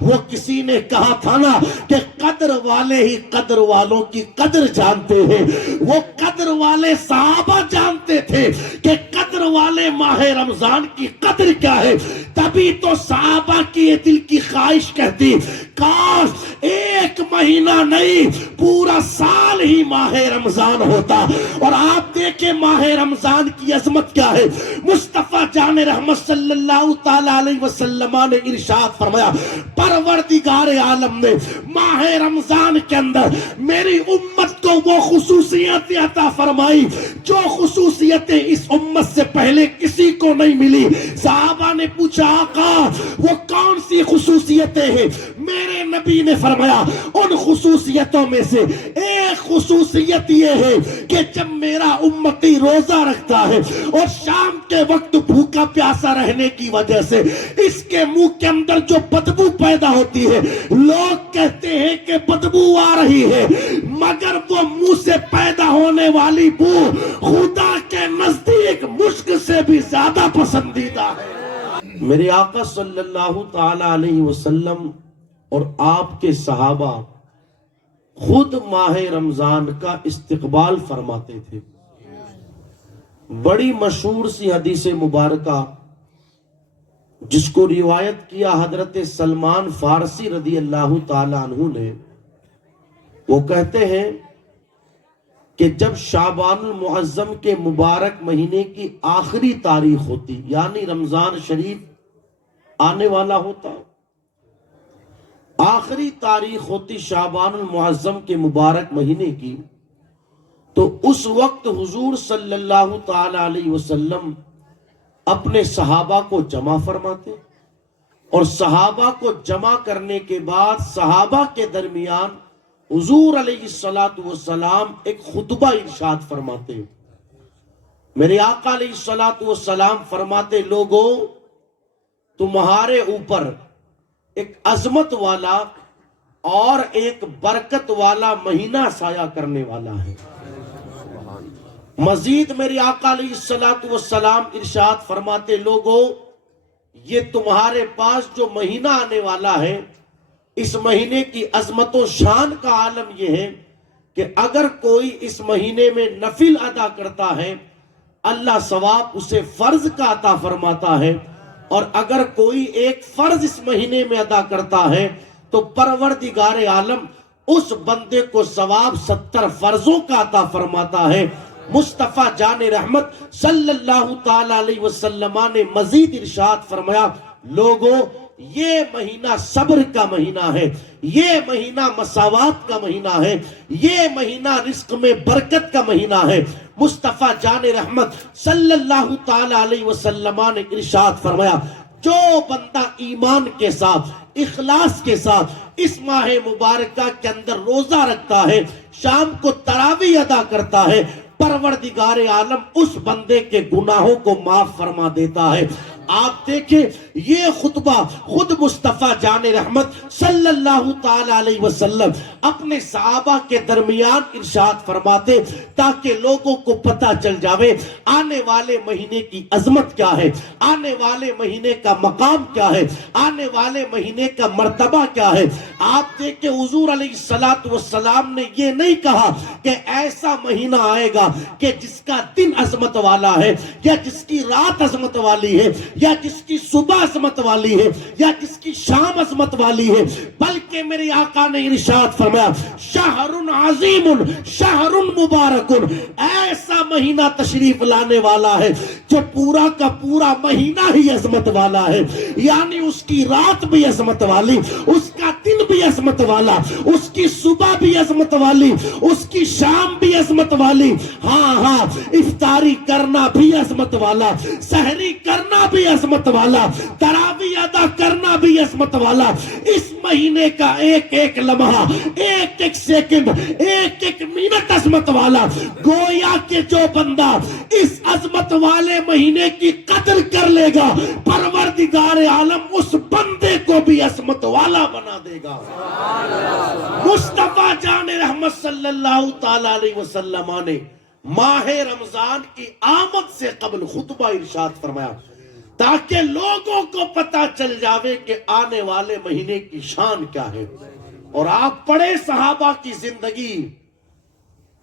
وہ کسی نے کہا تھا نا کہ قدر والے ہی قدر والوں کی قدر جانتے ہیں. وہ قدر والے صحابہ جانتے تھے کہ قدر والے ماہ رمضان کی قدر کیا ہے. تبھی تو صحابہ کی یہ دل کی خواہش کہتی کاش ایک مہینہ نہیں پورا سال ہی ماہ رمضان ہوتا. اور آپ دیکھیں ماہ رمضان کی عظمت کیا ہے. مصطفیٰ جان رحمت صلی اللہ تعالی علیہ وسلم نے ارشاد فرمایا پروردگار عالم نے ماہ رمضان کے اندر میری امت کو وہ خصوصیت عطا فرمائی جو خصوصیتیں اس امت سے پہلے کسی کو نہیں ملی. صحابہ نے پوچھا آقا وہ کون سی خصوصیتیں ہیں؟ میرے نبی نے فرمایا ان خصوصیتوں میں سے ایک خصوصیت یہ ہے کہ جب میرا امتی روزہ رکھتا ہے اور شام کے وقت بھوکا پیاسا رہنے کی وجہ سے اس کے منہ کے اندر جو بدبو پیدا ہوتی ہے لوگ کہتے ہیں کہ بدبو آ رہی ہے مگر وہ منہ سے پیدا ہونے والی بو خدا کے نزدیک مشک سے بھی زیادہ پسندیدہ ہے. میرے آقا صلی اللہ تعالی علیہ وسلم اور آپ کے صحابہ خود ماہ رمضان کا استقبال فرماتے تھے. بڑی مشہور سی حدیث مبارکہ جس کو روایت کیا حضرت سلمان فارسی رضی اللہ تعالی عنہ نے، وہ کہتے ہیں کہ جب شعبان المعظم کے مبارک مہینے کی آخری تاریخ ہوتی یعنی رمضان شریف آنے والا ہوتا، آخری تاریخ ہوتی شعبان المعظم کے مبارک مہینے کی، تو اس وقت حضور صلی اللہ تعالی علیہ وسلم اپنے صحابہ کو جمع فرماتے اور صحابہ کو جمع کرنے کے بعد صحابہ کے درمیان حضور علیہ السلام ایک خطبہ ارشاد فرماتے. میرے آقا علیہ السلام فرماتے لوگوں تمہارے اوپر ایک عظمت والا اور ایک برکت والا مہینہ سایہ کرنے والا ہے. مزید میرے آقا علیہ السلام ارشاد فرماتے لوگوں یہ تمہارے پاس جو مہینہ آنے والا ہے اس مہینے کی عظمت و شان کا عالم یہ ہے کہ اگر کوئی اس مہینے میں نفل ادا کرتا ہے اللہ ثواب اسے فرض کا عطا فرماتا ہے، اور اگر کوئی ایک فرض اس مہینے میں ادا کرتا ہے تو پروردگار عالم اس بندے کو ثواب 70 فرضوں کا عطا فرماتا ہے. مصطفیٰ جان رحمت صلی اللہ تعالی علیہ وسلم نے مزید ارشاد فرمایا لوگوں یہ مہینہ صبر کا مہینہ ہے، یہ مہینہ مساوات کا مہینہ ہے، یہ مہینہ رزق میں برکت کا مہینہ ہے. مصطفیٰ جان رحمت صلی اللہ تعالی علیہ وسلم نے ارشاد فرمایا جو بندہ ایمان کے ساتھ اخلاص کے ساتھ اس ماہ مبارکہ کے اندر روزہ رکھتا ہے شام کو تراویح ادا کرتا ہے پروردگار عالم اس بندے کے گناہوں کو معاف فرما دیتا ہے. آپ دیکھیں یہ خطبہ خود مصطفیٰ جان رحمت صلی اللہ تعالی علیہ وسلم اپنے صحابہ کے درمیان ارشاد فرماتے تاکہ لوگوں کو پتہ چل جاوے آنے والے مہینے کی عظمت کیا ہے، آنے والے مہینے کا مقام کیا ہے، آنے والے مہینے کا مرتبہ کیا ہے. آپ دیکھیں حضور علیہ السلام نے یہ نہیں کہا کہ ایسا مہینہ آئے گا کہ جس کا دن عظمت والا ہے یا جس کی رات عظمت والی ہے یا جس کی صبح عظمت والی ہے یا جس کی شام عظمت والی ہے، بلکہ میرے آقا نے ارشاد فرمایا شہر عظیم شہر مبارک، ایسا مہینہ تشریف لانے والا ہے جو پورا کا پورا مہینہ ہی عظمت والا ہے، یعنی اس کی رات بھی عظمت والی، اس کا دن بھی عظمت والا، اس کی صبح بھی عظمت والی، اس کی شام بھی عظمت والی، ہاں افطاری کرنا بھی عظمت والا، سحری کرنا بھی عظمت والا، تراویح ادا کرنا بھی عظمت والا. اس مہینے کا ایک ایک لمحہ، ایک ایک سیکنڈ، ایک ایک منٹ عظمت والا. گویا کہ جو بندہ اس عظمت والے مہینے کی قدر کر لے گا پروردگار عالم اس بندے کو بھی عظمت والا بنا دے گا. مصطفیٰ جان رحمت صلی اللہ تعالی علیہ وسلم نے ماہ رمضان کی آمد سے قبل خطبہ ارشاد فرمایا تاکہ لوگوں کو پتا چل جاوے کہ آنے والے مہینے کی شان کیا ہے۔ اور آپ پڑھے صحابہ کی زندگی،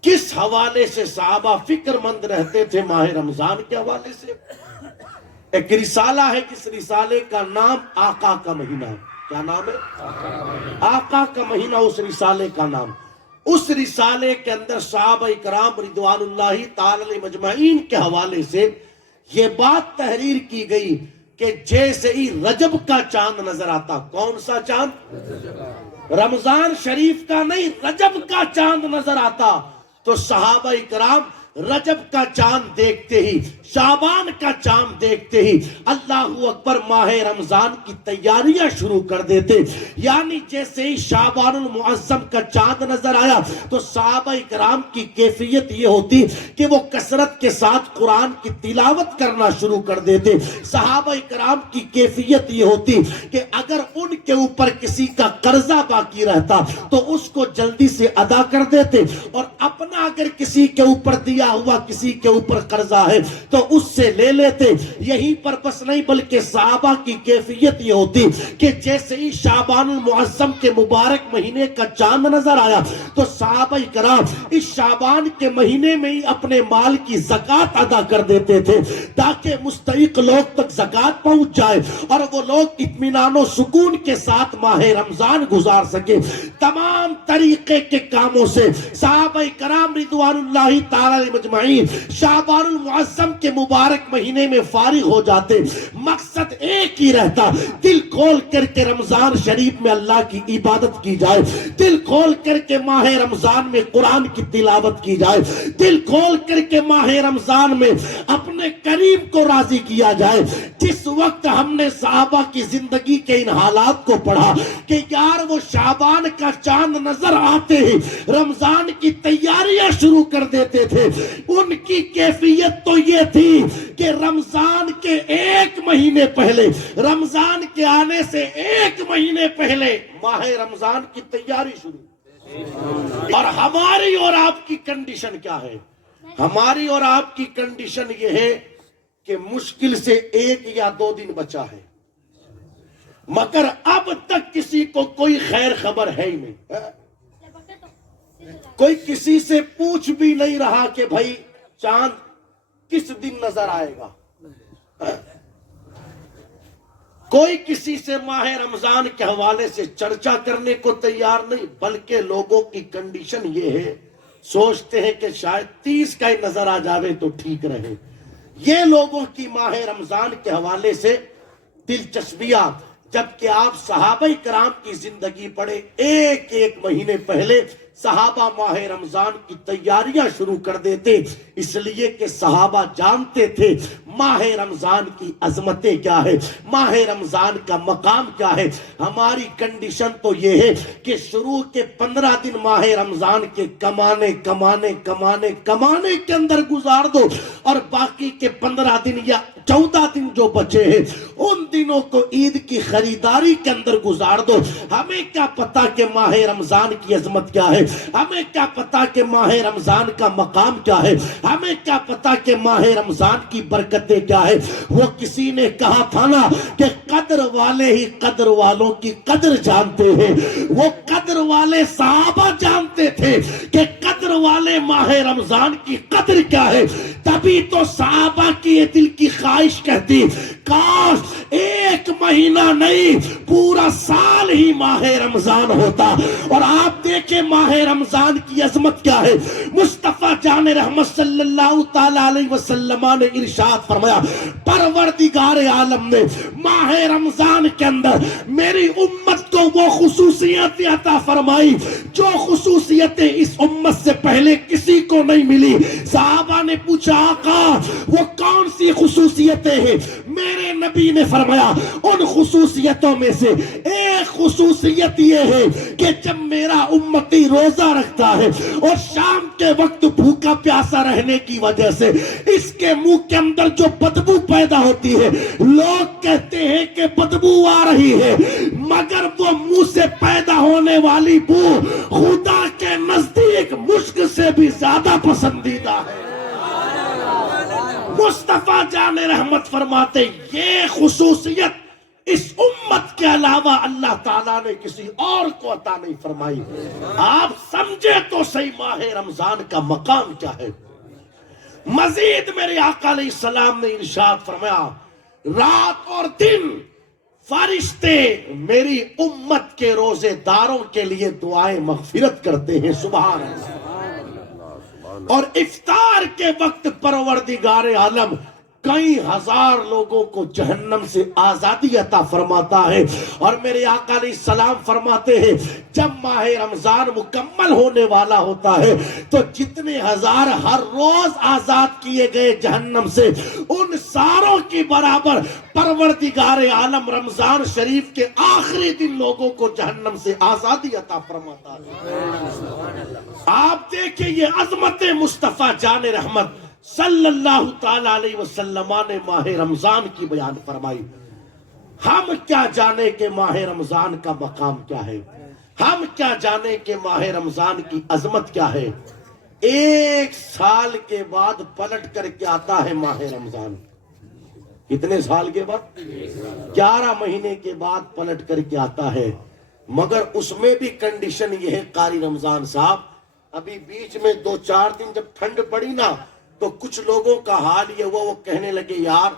کس حوالے سے صحابہ فکر مند رہتے تھے ماہ رمضان کے حوالے سے۔ ایک رسالہ ہے، جس رسالے کا نام آقا کا مہینہ ہے۔ کیا نام ہے؟ آقا کا مہینہ، اس رسالے کا نام۔ اس رسالے کے اندر صحابہ کرام رضوان اللہ تعالی علیہ مجمعین کے حوالے سے یہ بات تحریر کی گئی کہ جیسے ہی رجب کا چاند نظر آتا، کون سا چاند؟ رمضان شریف کا نہیں، رجب کا چاند نظر آتا تو صحابہ کرام رجب کا چاند دیکھتے ہی، شعبان کا چاند دیکھتے ہی اللہ اکبر ماہ رمضان کی تیاریاں شروع کر دیتے۔ یعنی جیسے ہی شعبان المعظم کا چاند نظر آیا تو صحابہ کرام کی کیفیت یہ ہوتی کہ وہ کثرت کے ساتھ قرآن کی تلاوت کرنا شروع کر دیتے۔ صحابہ کرام کی کیفیت یہ ہوتی کہ اگر ان کے اوپر کسی کا قرضہ باقی رہتا تو اس کو جلدی سے ادا کر دیتے، اور اپنا اگر کسی کے اوپر دیا ہوا کسی کے اوپر قرضہ ہے تو اس سے لے لیتے۔ یہی پر بس نہیں بلکہ صحابہ کی کیفیت یہ ہوتی کہ جیسے ہی شعبان المعظم کے مبارک مہینے کا چاند نظر آیا تو صحابہ کرام اس شعبان کے مہینے میں ہی اپنے مال کی زکوٰۃ ادا کر دیتے تھے تاکہ مستحق لوگ تک زکوٰۃ پہنچ جائے اور وہ لوگ اطمینان و سکون کے ساتھ ماہ رمضان گزار سکے۔ تمام طریقے کے کاموں سے صحابہ کرام رضوان اللہ تعالی مجمعین شعبان المعظم کے مبارک مہینے میں فارغ ہو جاتے۔ مقصد ایک ہی رہتا، دل کھول کر کے رمضان شریف میں اللہ کی عبادت کی جائے، دل کھول کر کے ماہ رمضان میں قرآن کی تلاوت کی جائے، دل کھول کر کے ماہ رمضان میں اپنے کریم کو راضی کیا جائے۔ جس وقت ہم نے صحابہ کی زندگی کے ان حالات کو پڑھا کہ یار وہ شعبان کا چاند نظر آتے ہی رمضان کی تیاریاں شروع کر دیتے تھے، ان کی کیفیت تو یہ تھی کہ رمضان کے ایک مہینے پہلے، رمضان کے آنے سے ایک مہینے پہلے ماہ رمضان کی تیاری شروع۔ اور ہماری اور آپ کی کنڈیشن کیا ہے؟ ہماری اور آپ کی کنڈیشن یہ ہے کہ مشکل سے 1 یا 2 دن بچا ہے، مگر اب تک کسی کو کوئی خیر خبر ہے ہی نہیں۔ کوئی کسی سے پوچھ بھی نہیں رہا کہ بھائی چاند کس دن نظر آئے گا۔ کوئی کسی سے ماہ رمضان کے حوالے سے چرچا کرنے کو تیار نہیں، بلکہ لوگوں کی کنڈیشن یہ ہے، سوچتے ہیں کہ شاید 30 کا ہی نظر آ جاوے تو ٹھیک رہے۔ یہ لوگوں کی ماہ رمضان کے حوالے سے دلچسپیاں، جبکہ آپ صحابہ کرام کی زندگی پڑھے، ایک ایک مہینے پہلے صحابہ ماہ رمضان کی تیاریاں شروع کر دیتے، اس لیے کہ صحابہ جانتے تھے ماہ رمضان کی عظمتیں کیا ہے، ماہ رمضان کا مقام کیا ہے۔ ہماری کنڈیشن تو یہ ہے کہ شروع کے 15 دن ماہ رمضان کے کمانے کے اندر گزار دو، اور باقی کے 15 دن یا 14 دن جو بچے ہیں ان دنوں کو عید کی خریداری کے اندر گزار دو۔ ہمیں کیا پتا کہ ماہ رمضان کی عظمت کیا ہے، ہمیں کیا پتا کہ ماہ رمضان کا مقام کیا ہے، ہمیں کیا پتا کہ ماہ رمضان کی برکتیں کیا ہے۔ وہ کسی نے کہا تھا نا کہ قدر والے ہی قدر والوں کی قدر جانتے ہیں، وہ قدر والے صحابہ جانتے تھے کہ قدر والے ماہ رمضان کی قدر کیا ہے۔ تبھی تو صحابہ کی یہ دل کی خواہش کہتی کاش 1 مہینہ نہیں پورا سال ہی ماہ رمضان ہوتا۔ اور آپ دیکھیں ماہ رمضان کی عظمت کیا ہے۔ مصطفیٰ جان رحمت صلی اللہ تعالی علیہ وسلم نے ارشاد فرمایا، پروردگار عالم نے ماہ رمضان کے اندر میری امت کو وہ خصوصیت عطا فرمائی جو خصوصیتیں اس امت سے پہلے کسی کو نہیں ملی۔ صحابہ نے پوچھا آقا وہ کون سی خصوصیتیں ہیں؟ میرے نبی نے فرمایا ان خصوصیتوں میں سے ایک خصوصیت یہ ہے کہ جب میرا امتی روزہ رکھتا ہے اور شام کے وقت بھوکا پیاسا رہنے کی وجہ سے اس کے منہ کے اندر جو بدبو پیدا ہوتی ہے، لوگ کہتے ہیں کہ بدبو آ رہی ہے، مگر وہ منہ سے پیدا ہونے والی بو خدا کے نزدیک مشک سے بھی زیادہ پسندیدہ ہے۔ مصطفیٰ جان رحمت فرماتے یہ خصوصیت اس امت کے علاوہ اللہ تعالیٰ نے کسی اور کو عطا نہیں فرمائی. آپ سمجھے تو صحیح ماہ رمضان کا مقام کیا ہے. مزید میرے آقا علیہ السلام نے ارشاد فرمایا رات اور دن فرشتے میری امت کے روزے داروں کے لیے دعائیں مغفرت کرتے ہیں. سبحان اللہ. اور افطار کے وقت پروردگار عالم کئی ہزار لوگوں کو جہنم سے آزادی عطا فرماتا ہے. اور میرے آقا علیہ السلام فرماتے ہیں جب ماہ رمضان مکمل ہونے والا ہوتا ہے تو جتنے ہزار ہر روز آزاد کیے گئے جہنم سے ان ساروں کی برابر پروردگار عالم رمضان شریف کے آخری دن لوگوں کو جہنم سے آزادی عطا فرماتا ہے. آپ دیکھیں یہ عظمت مصطفیٰ جان رحمت صلی اللہ تعالی علیہ وسلم نے ماہ رمضان کی بیان فرمائی. ہم کیا جانے کہ ماہ رمضان کا مقام کیا ہے. ہم کیا جانے کہ ماہ رمضان کی عظمت کیا ہے. ایک سال کے بعد پلٹ کر کے آتا ہے ماہ رمضان. کتنے سال کے بعد؟ 11 مہینے کے بعد پلٹ کر کے آتا ہے. مگر اس میں بھی کنڈیشن یہ ہے قاری رمضان صاحب ابھی بیچ میں 2-4 دن جب ٹھنڈ پڑی نا تو کچھ لوگوں کا حال یہ ہوا وہ کہنے لگے یار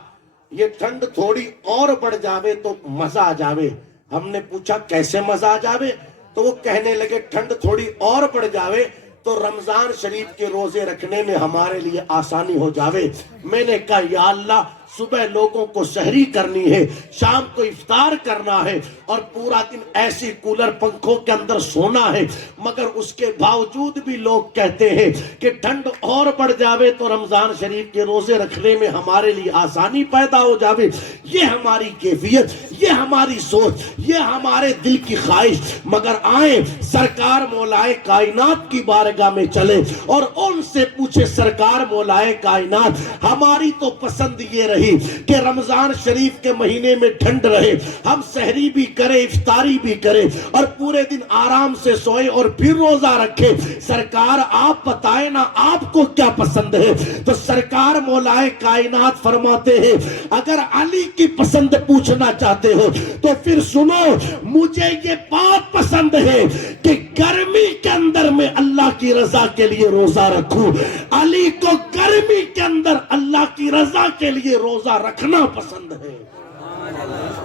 یہ ٹھنڈ تھوڑی اور بڑھ جاوے تو مزہ آ جاوے. ہم نے پوچھا کیسے مزہ آ جاوے تو وہ کہنے لگے ٹھنڈ تھوڑی اور بڑھ جاوے تو رمضان شریف کے روزے رکھنے میں ہمارے لیے آسانی ہو جاوے. میں نے کہا یا اللہ صبح لوگوں کو سحری کرنی ہے شام کو افطار کرنا ہے اور پورا دن ایسی کولر پنکھوں کے اندر سونا ہے مگر اس کے باوجود بھی لوگ کہتے ہیں کہ ٹھنڈ اور بڑھ جاوے تو رمضان شریف کے روزے رکھنے میں ہمارے لیے آسانی پیدا ہو جاوے. یہ ہماری کیفیت یہ ہماری سوچ یہ ہمارے دل کی خواہش. مگر آئیں سرکار مولائے کائنات کی بارگاہ میں چلے اور ان سے پوچھے سرکار مولائے کائنات ہماری تو پسند یہ رہی کہ رمضان شریف کے مہینے میں ٹھنڈ رہے ہم سحری بھی کریں افطاری بھی کریں اور پورے دن آرام سے سوئیں اور پھر روزہ رکھیں. سرکار آپ بتائیں نا آپ کو کیا پسند ہے. تو سرکار مولائے کائنات فرماتے ہیں اگر علی کی پسند پوچھنا چاہتے ہو تو پھر سنو مجھے یہ بات پسند ہے کہ گرمی کے اندر میں اللہ کی رضا کے لیے روزہ رکھوں. علی کو گرمی کے اندر اللہ کی رضا کے لیے روزہ رکھنا پسند ہے.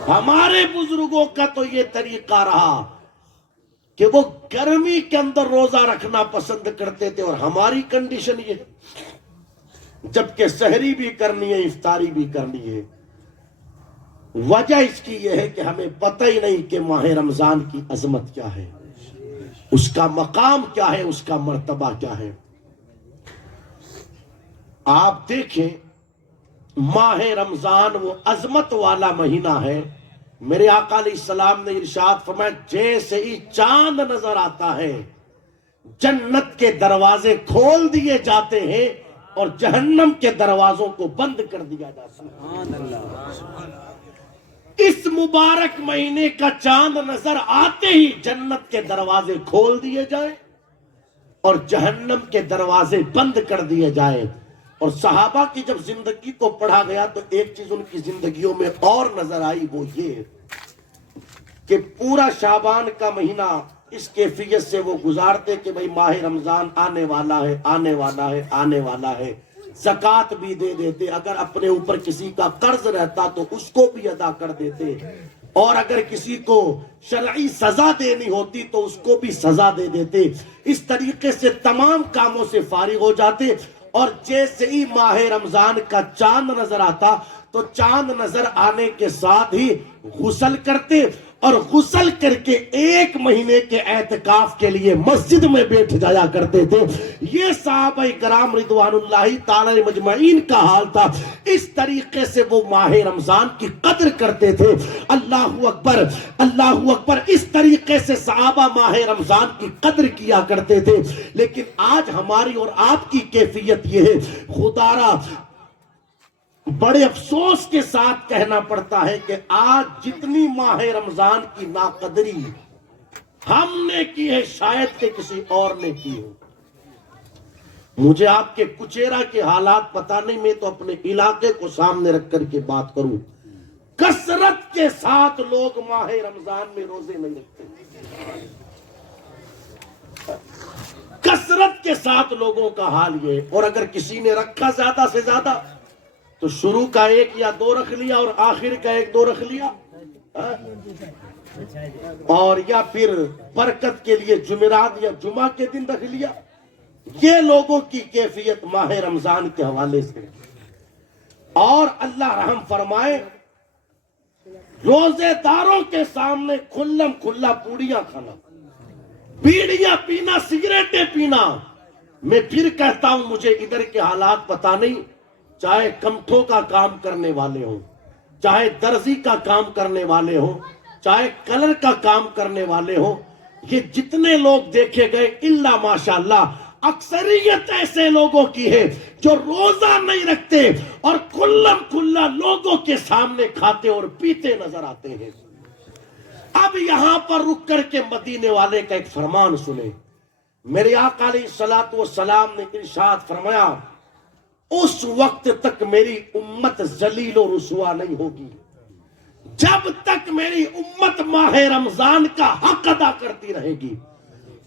ہمارے بزرگوں کا تو یہ طریقہ رہا کہ وہ گرمی کے اندر روزہ رکھنا پسند کرتے تھے اور ہماری کنڈیشن یہ جبکہ سحری بھی کرنی ہے افطاری بھی کرنی ہے. وجہ اس کی یہ ہے کہ ہمیں پتہ ہی نہیں کہ ماہ رمضان کی عظمت کیا ہے اس کا مقام کیا ہے اس کا مرتبہ کیا ہے. آپ دیکھیں ماہ رمضان وہ عظمت والا مہینہ ہے. میرے آقا علیہ السلام نے ارشاد فرمایا جیسے ہی چاند نظر آتا ہے جنت کے دروازے کھول دیے جاتے ہیں اور جہنم کے دروازوں کو بند کر دیا جاتا ہے. اس مبارک مہینے کا چاند نظر آتے ہی جنت کے دروازے کھول دیے جائیں اور جہنم کے دروازے بند کر دیے جائیں. اور صحابہ کی جب زندگی کو پڑھا گیا تو ایک چیز ان کی زندگیوں میں اور نظر آئی وہ یہ کہ پورا شعبان کا مہینہ اس کیفیت سے وہ گزارتے کہ بھئی ماہ رمضان آنے والا ہے آنے والا ہے آنے والا ہے. زکوٰۃ بھی دے دیتے اگر اپنے اوپر کسی کا قرض رہتا تو اس کو بھی ادا کر دیتے اور اگر کسی کو شرعی سزا دینی ہوتی تو اس کو بھی سزا دے دیتے. اس طریقے سے تمام کاموں سے فارغ ہو جاتے. اور جیسے ہی ماہ رمضان کا چاند نظر آتا تو چاند نظر آنے کے ساتھ ہی غسل کرتے اور غسل کر کے 1 مہینے کے اعتکاف کے لیے مسجد میں بیٹھ جایا کرتے تھے. یہ صحابہ کرام رضوان اللہ تعالی مجمعین کا حال تھا. اس طریقے سے وہ ماہ رمضان کی قدر کرتے تھے. اللہ اکبر اللہ اکبر. اس طریقے سے صحابہ ماہ رمضان کی قدر کیا کرتے تھے. لیکن آج ہماری اور آپ کی کیفیت یہ ہے خدا را بڑے افسوس کے ساتھ کہنا پڑتا ہے کہ آج جتنی ماہ رمضان کی ناقدری ہم نے کی ہے شاید کہ کسی اور نے کی ہو. مجھے آپ کے کچیرا کے حالات پتا نہیں، میں تو اپنے علاقے کو سامنے رکھ کر کے بات کروں. کثرت کے ساتھ لوگ ماہ رمضان میں روزے نہیں رکھتے. کثرت کے ساتھ لوگوں کا حال یہ. اور اگر کسی نے رکھا زیادہ سے زیادہ تو شروع کا 1 یا 2 رکھ لیا اور آخر کا 1-2 رکھ لیا، اور یا پھر برکت کے لیے جمعرات یا جمعہ کے دن رکھ لیا. یہ لوگوں کی کیفیت ماہ رمضان کے حوالے سے. اور اللہ رحم فرمائے، روزے داروں کے سامنے کھلم کھلا پوڑیاں کھانا، بیڑیاں پینا، سگریٹیں پینا. میں پھر کہتا ہوں، مجھے ادھر کے حالات پتا نہیں، چاہے کمٹھوں کا کام کرنے والے ہوں، چاہے درزی کا کام کرنے والے ہوں، چاہے کلر کا کام کرنے والے ہوں، یہ جتنے لوگ دیکھے گئے الا ماشاءاللہ اکثریت ایسے لوگوں کی ہے جو روزہ نہیں رکھتے اور کھلم کھلا لوگوں کے سامنے کھاتے اور پیتے نظر آتے ہیں. اب یہاں پر رک کر کے مدینے والے کا ایک فرمان سنیں. میرے آقا علیہ الصلوۃ والسلام نے ارشاد فرمایا، اس وقت تک میری امت ذلیل و رسوا نہیں ہوگی جب تک میری امت ماہ رمضان کا حق ادا کرتی رہے گی.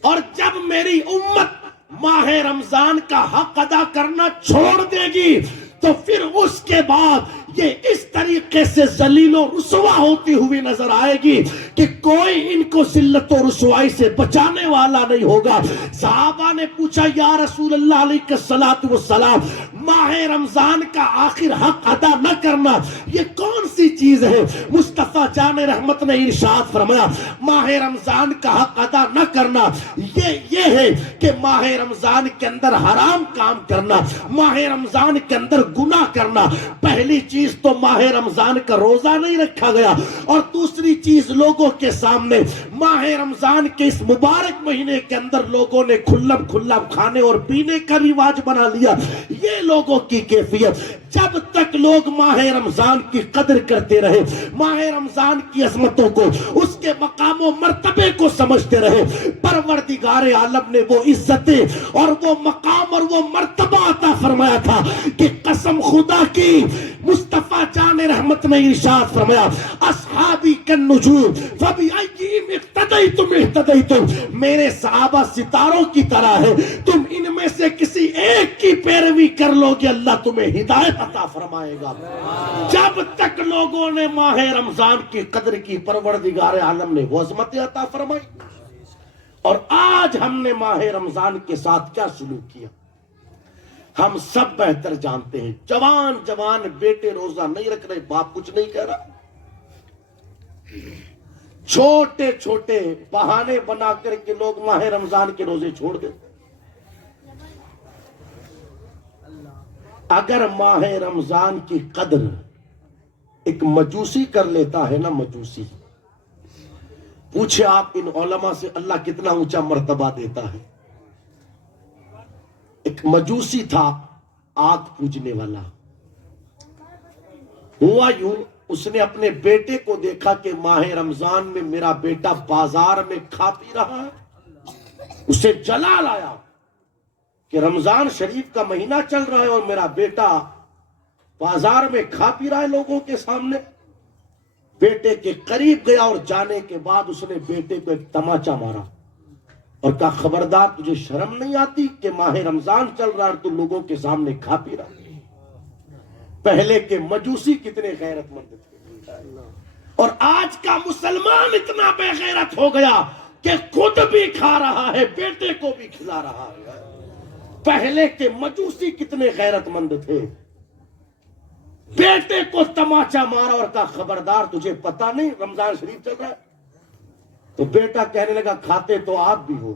اور جب میری امت ماہ رمضان کا حق ادا کرنا چھوڑ دے گی تو پھر اس کے بعد یہ اس طریقے سے ذلیل و رسوا ہوتی ہوئی نظر آئے گی کہ کوئی ان کو ذلت و رسوائی سے بچانے والا نہیں ہوگا. صحابہ نے پوچھا، یا رسول اللہ علیہ الصلوۃ والسلام، ماہ رمضان کا آخر حق ادا نہ کرنا یہ کون سی چیز ہے؟ مصطفیٰ جان رحمت نے ارشاد فرمایا، ماہ رمضان کا حق ادا نہ کرنا یہ ہے کہ ماہ رمضان کے اندر حرام کام کرنا، ماہ رمضان کے اندر گناہ کرنا. پہلی چیز تو ماہ رمضان کا روزہ نہیں رکھا گیا، اور دوسری چیز لوگوں کے سامنے ماہ رمضان کے اس مبارک مہینے کے اندر لوگوں نے کھلم کھلا کھانے اور پینے کا رواج بنا لیا. یہ لوگوں کی کیفیت. جب تک لوگ ماہ رمضان کی قدر کرتے رہے، ماہ رمضان کی عظمتوں کو، اس کے مقام و مرتبے کو سمجھتے رہے، پروردگار عالم نے وہ عزتیں اور وہ مقام اور وہ مرتبہ عطا فرمایا تھا کہ قسم خدا کی مصطفیٰ جان رحمت نے ارشاد فرمایا، اصحابی کالنجوم فبأیہم اقتدیتم اہتدیتم. میرے صحابہ ستاروں کی طرح ہے، تم ان میں سے کسی ایک کی پیروی کر لو گے اللہ تمہیں ہدایت عطا فرمائے گا. جب تک لوگوں نے ماہ رمضان کی قدر کی، پروردگار عالم نے وہ عظمتیں عطا فرمائی. اور آج ہم نے ماہ رمضان کے ساتھ کیا سلوک کیا ہم سب بہتر جانتے ہیں. جوان بیٹے روزہ نہیں رکھ رہے، باپ کچھ نہیں کہہ رہا. چھوٹے چھوٹے بہانے بنا کر کے لوگ ماہ رمضان کے روزے چھوڑ دیں. اگر ماہ رمضان کی قدر ایک مجوسی کر لیتا ہے نا، مجوسی، پوچھے آپ ان علماء سے اللہ کتنا اونچا مرتبہ دیتا ہے. ایک مجوسی تھا، آگ پوجنے والا. ہوا یوں، اس نے اپنے بیٹے کو دیکھا کہ ماہ رمضان میں میرا بیٹا بازار میں کھا پی رہا ہے. اسے جلال آیا کہ رمضان شریف کا مہینہ چل رہا ہے اور میرا بیٹا بازار میں کھا پی رہا ہے لوگوں کے سامنے. بیٹے کے قریب گیا اور جانے کے بعد اس نے بیٹے کو ایک تماچا مارا اور کہا، خبردار تجھے شرم نہیں آتی کہ ماہ رمضان چل رہا ہے تو لوگوں کے سامنے کھا پی رہا. پہلے کے مجوسی کتنے غیرت مند تھے، اور آج کا مسلمان اتنا بے غیرت ہو گیا کہ خود بھی کھا رہا ہے، بیٹے کو بھی کھلا رہا ہے. پہلے کے مجوسی کتنے غیرت مند تھے. بیٹے کو تماچا مارا اور کہا، خبردار تجھے پتا نہیں رمضان شریف چل رہا ہے؟ تو بیٹا کہنے لگا، کھاتے تو آپ بھی ہو.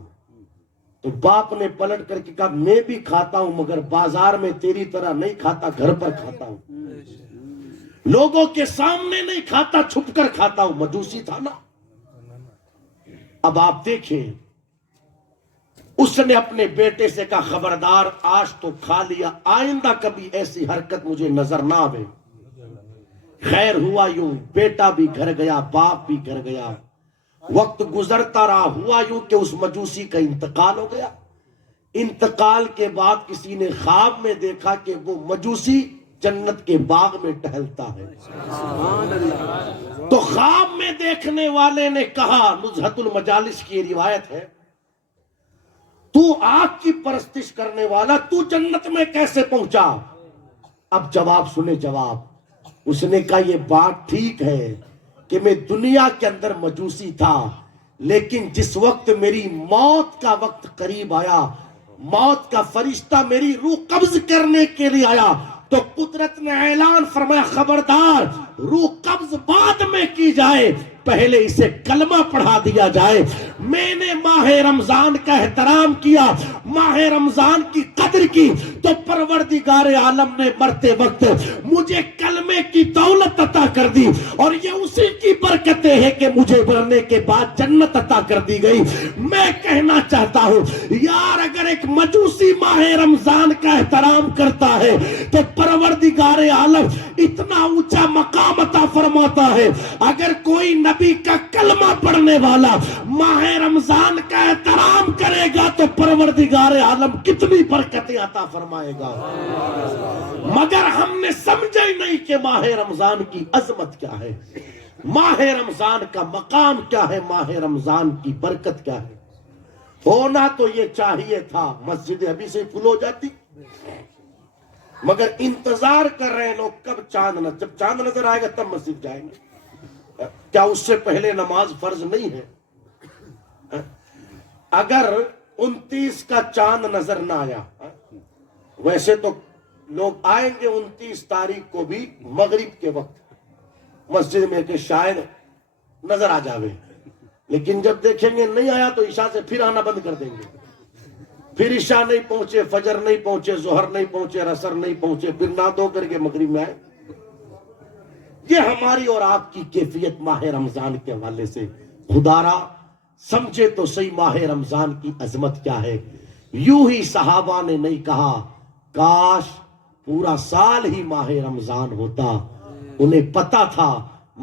تو باپ نے پلٹ کر کے کہا، میں بھی کھاتا ہوں مگر بازار میں تیری طرح نہیں کھاتا، گھر پر کھاتا ہوں، لوگوں کے سامنے نہیں کھاتا، چھپ کر کھاتا ہوں. مجوسی تھا نا. اب آپ دیکھیں، اس نے اپنے بیٹے سے کہا، خبردار آج تو کھا لیا، آئندہ کبھی ایسی حرکت مجھے نظر نہ آئے. خیر ہوا یوں، بیٹا بھی گھر گیا، باپ بھی گھر گیا. وقت گزرتا رہا، ہوا یوں کہ اس مجوسی کا انتقال ہو گیا. انتقال کے بعد کسی نے خواب میں دیکھا کہ وہ مجوسی جنت کے باغ میں ٹہلتا ہے. تو خواب میں دیکھنے والے نے کہا، نزہت المجالس کی روایت ہے، تو آگ کی پرستش کرنے والا تو جنت میں کیسے پہنچا؟ اب جواب سنے جواب. اس نے کہا یہ بات ٹھیک ہے کہ میں دنیا کے اندر مجوسی تھا، لیکن جس وقت میری موت کا وقت قریب آیا، موت کا فرشتہ میری روح قبض کرنے کے لیے آیا، تو قدرت نے اعلان فرمایا خبردار، روح قبض بعد میں کی جائے، پہلے اسے کلمہ پڑھا دیا جائے. میں نے ماہ رمضان کا احترام کیا، ماہ رمضان کی قدر کی، تو پروردگار عالم نے مرتے وقت مجھے کلمے کی دولت عطا کر دی، اور یہ اسی کی برکتیں ہیں کہ مجھے مرنے کے بعد جنت عطا کر دی گئی. میں کہنا چاہتا ہوں یار، اگر ایک مجوسی ماہ رمضان کا احترام کرتا ہے تو پروردگار عالم اتنا اونچا مقام عطا فرماتا ہے. اگر کوئی نبی کا کلمہ پڑھنے والا ماہ رمضان کا احترام کرے گا تو پروردگار عالم کتنی برکتیں عطا فرمائے گا. مگر ہم نے سمجھا ہی نہیں کہ ماہ رمضان کی عظمت کیا ہے، ماہ رمضان کا مقام کیا ہے، ماہ رمضان کی برکت کیا ہے. ہونا تو یہ چاہیے تھا مسجد ابھی سے فل ہو جاتی، مگر انتظار کر رہے ہیں لوگ کب چاند نظر، جب چاند نظر آئے گا تب مسجد جائیں گے. کیا اس سے پہلے نماز فرض نہیں ہے؟ اگر 29 کا چاند نظر نہ آیا، ویسے تو لوگ آئیں گے 29 تاریخ کو بھی مغرب کے وقت مسجد میں کہ شاید نظر آ جاوے، لیکن جب دیکھیں گے نہیں آیا تو عشاء سے پھر آنا بند کر دیں گے. پھر عشاء نہیں پہنچے، فجر نہیں پہنچے، ظہر نہیں پہنچے، عصر نہیں پہنچے، پھر نہ دو کر کے مغرب میں آئے. یہ ہماری اور آپ کی کیفیت ماہ رمضان کے حوالے سے. خدا را سمجھے تو صحیح ماہ رمضان کی عظمت کیا ہے. یوں ہی صحابہ نے نہیں کہا کاش پورا سال ہی ماہ رمضان ہوتا. انہیں پتا تھا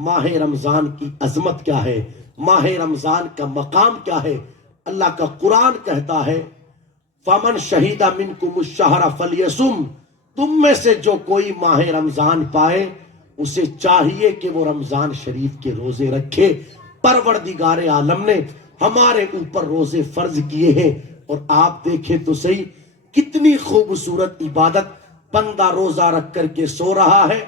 ماہ رمضان کی عظمت کیا ہے، ماہ رمضان کا مقام کیا ہے. اللہ کا قرآن کہتا ہے فَمَنْ شَهِدَ مِنْكُمُ الشَّهْرَ فَلْيَصُمْ، تم میں سے جو کوئی ماہ رمضان پائے اسے چاہیے کہ وہ رمضان شریف کے روزے رکھے. پروردگار عالم نے ہمارے اوپر روزے فرض کیے ہیں، اور آپ دیکھیں تو صحیح کتنی خوبصورت عبادت. بندہ روزہ رکھ کر کے سو رہا ہے،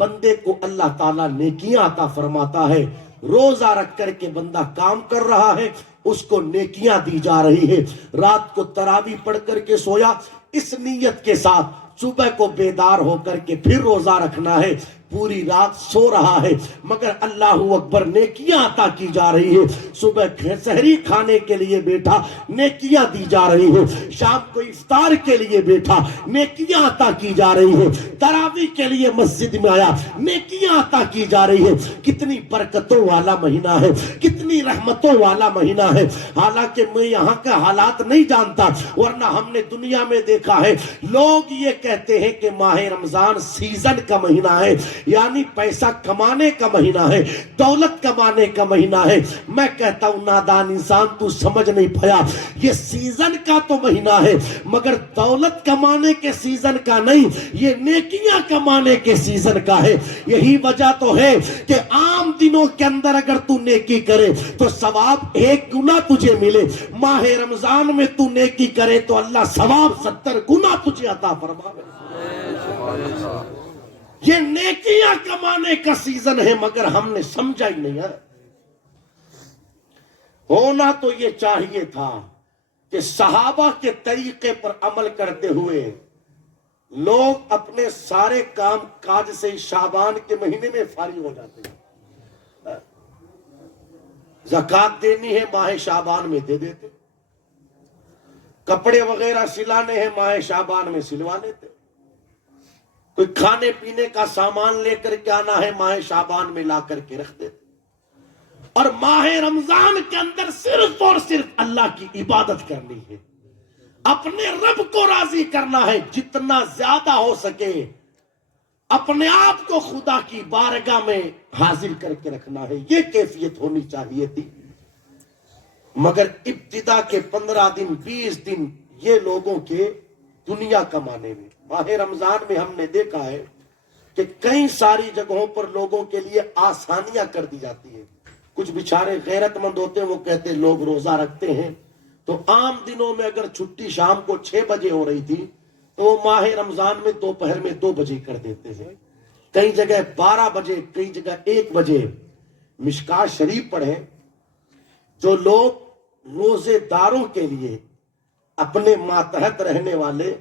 بندے کو اللہ تعالیٰ نیکیاں عطا فرماتا ہے. روزہ رکھ کر کے بندہ کام کر رہا ہے، اس کو نیکیاں دی جا رہی ہے. رات کو تراویح پڑھ کر کے سویا، اس نیت کے ساتھ صبح کو بیدار ہو کر کے پھر روزہ رکھنا ہے، پوری رات سو رہا ہے مگر اللہ اکبر نیکیاں عطا کی جا رہی ہے. صبح سحری کھانے کے لیے بیٹھا، نیکیاں دی جا رہی ہے. شام کو افطار کے لیے بیٹھا، نیکیاں عطا کی جا رہی ہے. تراویح کے لیے مسجد میں آیا، نیکیاں عطا کی جا رہی ہے. کتنی برکتوں والا مہینہ ہے، کتنی رحمتوں والا مہینہ ہے. حالانکہ میں یہاں کا حالات نہیں جانتا، ورنہ ہم نے دنیا میں دیکھا ہے لوگ یہ کہتے ہیں کہ ماہ رمضان سیزن کا مہینہ ہے، یعنی پیسہ کمانے کا مہینہ ہے، دولت کمانے کا مہینہ ہے. میں کہتا ہوں نادان انسان، تو سمجھ نہیں پایا، یہ سیزن کا تو مہینہ ہے مگر دولت کمانے کے سیزن کا نہیں، یہ نیکیاں کمانے کے سیزن کا ہے. یہی وجہ تو ہے کہ عام دنوں کے اندر اگر تو نیکی کرے تو ثواب 1 گنا تجھے ملے، ماہ رمضان میں تو نیکی کرے تو اللہ ثواب 70 گنا تجھے عطا فرمائے. یہ نیکیاں کمانے کا سیزن ہے مگر ہم نے سمجھا ہی نہیں ہے. ہونا تو یہ چاہیے تھا کہ صحابہ کے طریقے پر عمل کرتے ہوئے لوگ اپنے سارے کام کاج سے شعبان کے مہینے میں فارغ ہو جاتے ہیں. زکوٰۃ دینی ہے ماہ شعبان میں دے دیتے، کپڑے وغیرہ سلانے ہیں ماہ شعبان میں سلوا لیتے، کوئی کھانے پینے کا سامان لے کر کے آنا ہے ماہ شعبان میں لا کر کے رکھ دیتے. اور ماہ رمضان کے اندر صرف اور صرف اللہ کی عبادت کرنی ہے، اپنے رب کو راضی کرنا ہے، جتنا زیادہ ہو سکے اپنے آپ کو خدا کی بارگاہ میں حاضر کر کے رکھنا ہے. یہ کیفیت ہونی چاہیے تھی. مگر ابتدا کے 15 دن 20 دن یہ لوگوں کے دنیا کمانے میں. ماہ رمضان میں ہم نے دیکھا ہے کہ کئی ساری جگہوں پر لوگوں کے لیے آسانیاں کر دی جاتی ہیں. کچھ بیچارے غیرت مند ہوتے ہیں, وہ کہتے ہیں لوگ روزہ رکھتے ہیں تو عام دنوں میں اگر چھٹی شام کو 6 بجے ہو رہی تھی تو وہ ماہ رمضان میں دوپہر میں 2 بجے کر دیتے ہیں, کئی جگہ 12 بجے, کئی جگہ 1 بجے. مشکات شریف پڑھیں, جو لوگ روزے داروں کے لیے, اپنے ماتحت رہنے والے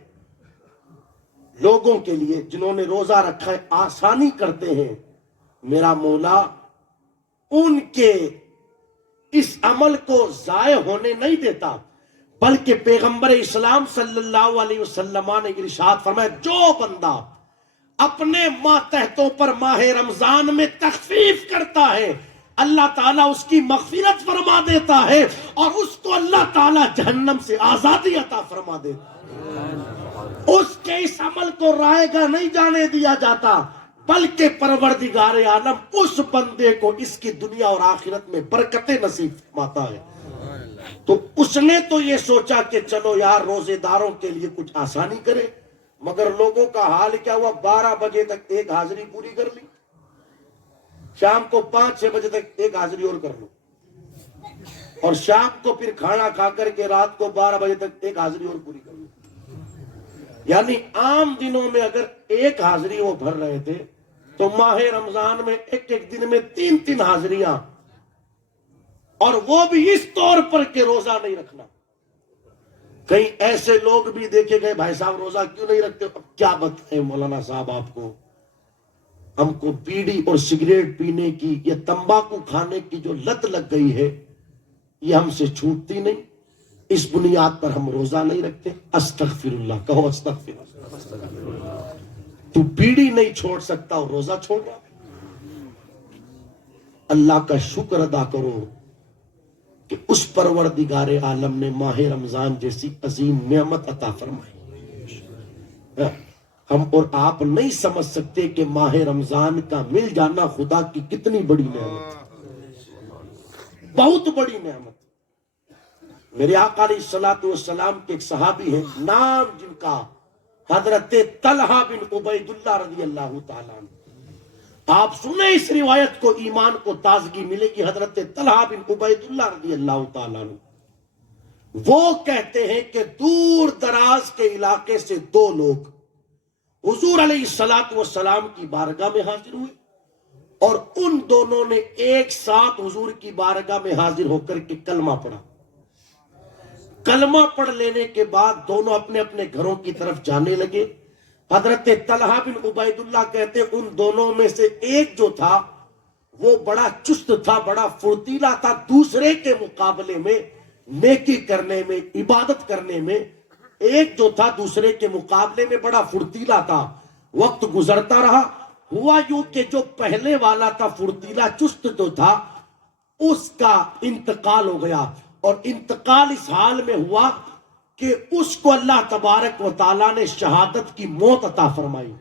لوگوں کے لیے جنہوں نے روزہ رکھا ہے, آسانی کرتے ہیں, میرا مولا ان کے اس عمل کو ضائع ہونے نہیں دیتا, بلکہ پیغمبر اسلام صلی اللہ علیہ وسلم نے ارشاد فرمایا جو بندہ اپنے ماتحتوں پر ماہ رمضان میں تخفیف کرتا ہے اللہ تعالیٰ اس کی مغفرت فرما دیتا ہے اور اس کو اللہ تعالیٰ جہنم سے آزادی عطا فرما دیتا ہے. اس کے اس عمل کو رائے گا نہیں جانے دیا جاتا, بلکہ پروردگار عالم اس بندے کو اس کی دنیا اور آخرت میں برکتیں نصیب فرماتا ہے. تو اس نے تو یہ سوچا کہ چلو یار روزے داروں کے لیے کچھ آسانی کرے, مگر لوگوں کا حال کیا ہوا, 12 بجے تک ایک حاضری پوری کر لی, شام کو 5-6 بجے تک ایک حاضری اور کر لو, اور شام کو پھر کھانا کھا کر کے رات کو 12 بجے تک ایک حاضری اور پوری کر لو. یعنی عام دنوں میں اگر ایک حاضری وہ بھر رہے تھے تو ماہ رمضان میں ایک دن میں 3 حاضریاں, اور وہ بھی اس طور پر کہ روزہ نہیں رکھنا. کئی ایسے لوگ بھی دیکھے گئے, بھائی صاحب روزہ کیوں نہیں رکھتے؟ اب کیا بتائیں مولانا صاحب آپ کو, ہم کو بیڑی اور سگریٹ پینے کی یا تمباکو کھانے کی جو لت لگ گئی ہے یہ ہم سے چھوٹتی نہیں, اس بنیاد پر ہم روزہ نہیں رکھتے. استغفر اللہ, کہو استغفر اللہ. تو بیڑی نہیں چھوڑ سکتا اور روزہ چھوڑ رہا, اللہ کا شکر ادا کرو کہ اس پروردگار عالم نے ماہ رمضان جیسی عظیم نعمت عطا فرمائی. ہم اور آپ نہیں سمجھ سکتے کہ ماہ رمضان کا مل جانا خدا کی کتنی بڑی نعمت, بہت بڑی نعمت. میرے آقا علیہ الصلوۃ والسلام کے ایک صحابی ہیں, نام جن کا حضرت طلحہ بن عبید اللہ رضی اللہ تعالیٰ عنہ. آپ سنیں اس روایت کو, ایمان کو تازگی ملے گی. حضرت طلحہ بن عبید اللہ رضی اللہ تعالیٰ عنہ وہ کہتے ہیں کہ دور دراز کے علاقے سے 2 لوگ حضور علیہ الصلوۃ والسلام کی بارگاہ میں حاضر ہوئے, اور ان دونوں نے ایک ساتھ حضور کی بارگاہ میں حاضر ہو کر کے کلمہ پڑھا. کلمہ پڑھ لینے کے بعد دونوں اپنے اپنے گھروں کی طرف جانے لگے. حضرت طلحہ بن عبید اللہ کہتے ہیں ان دونوں میں سے ایک جو تھا وہ بڑا چست تھا, بڑا فرتیلا تھا, دوسرے کے مقابلے میں نیکی کرنے میں, عبادت کرنے میں ایک جو تھا دوسرے کے مقابلے میں بڑا فرتیلا تھا. وقت گزرتا رہا, ہوا یوں کہ جو پہلے والا تھا فرتیلا چست جو تھا اس کا انتقال ہو گیا, اور انتقال اس حال میں ہوا کہ اس کو اللہ تبارک و تعالیٰ نے شہادت کی موت عطا فرمائی.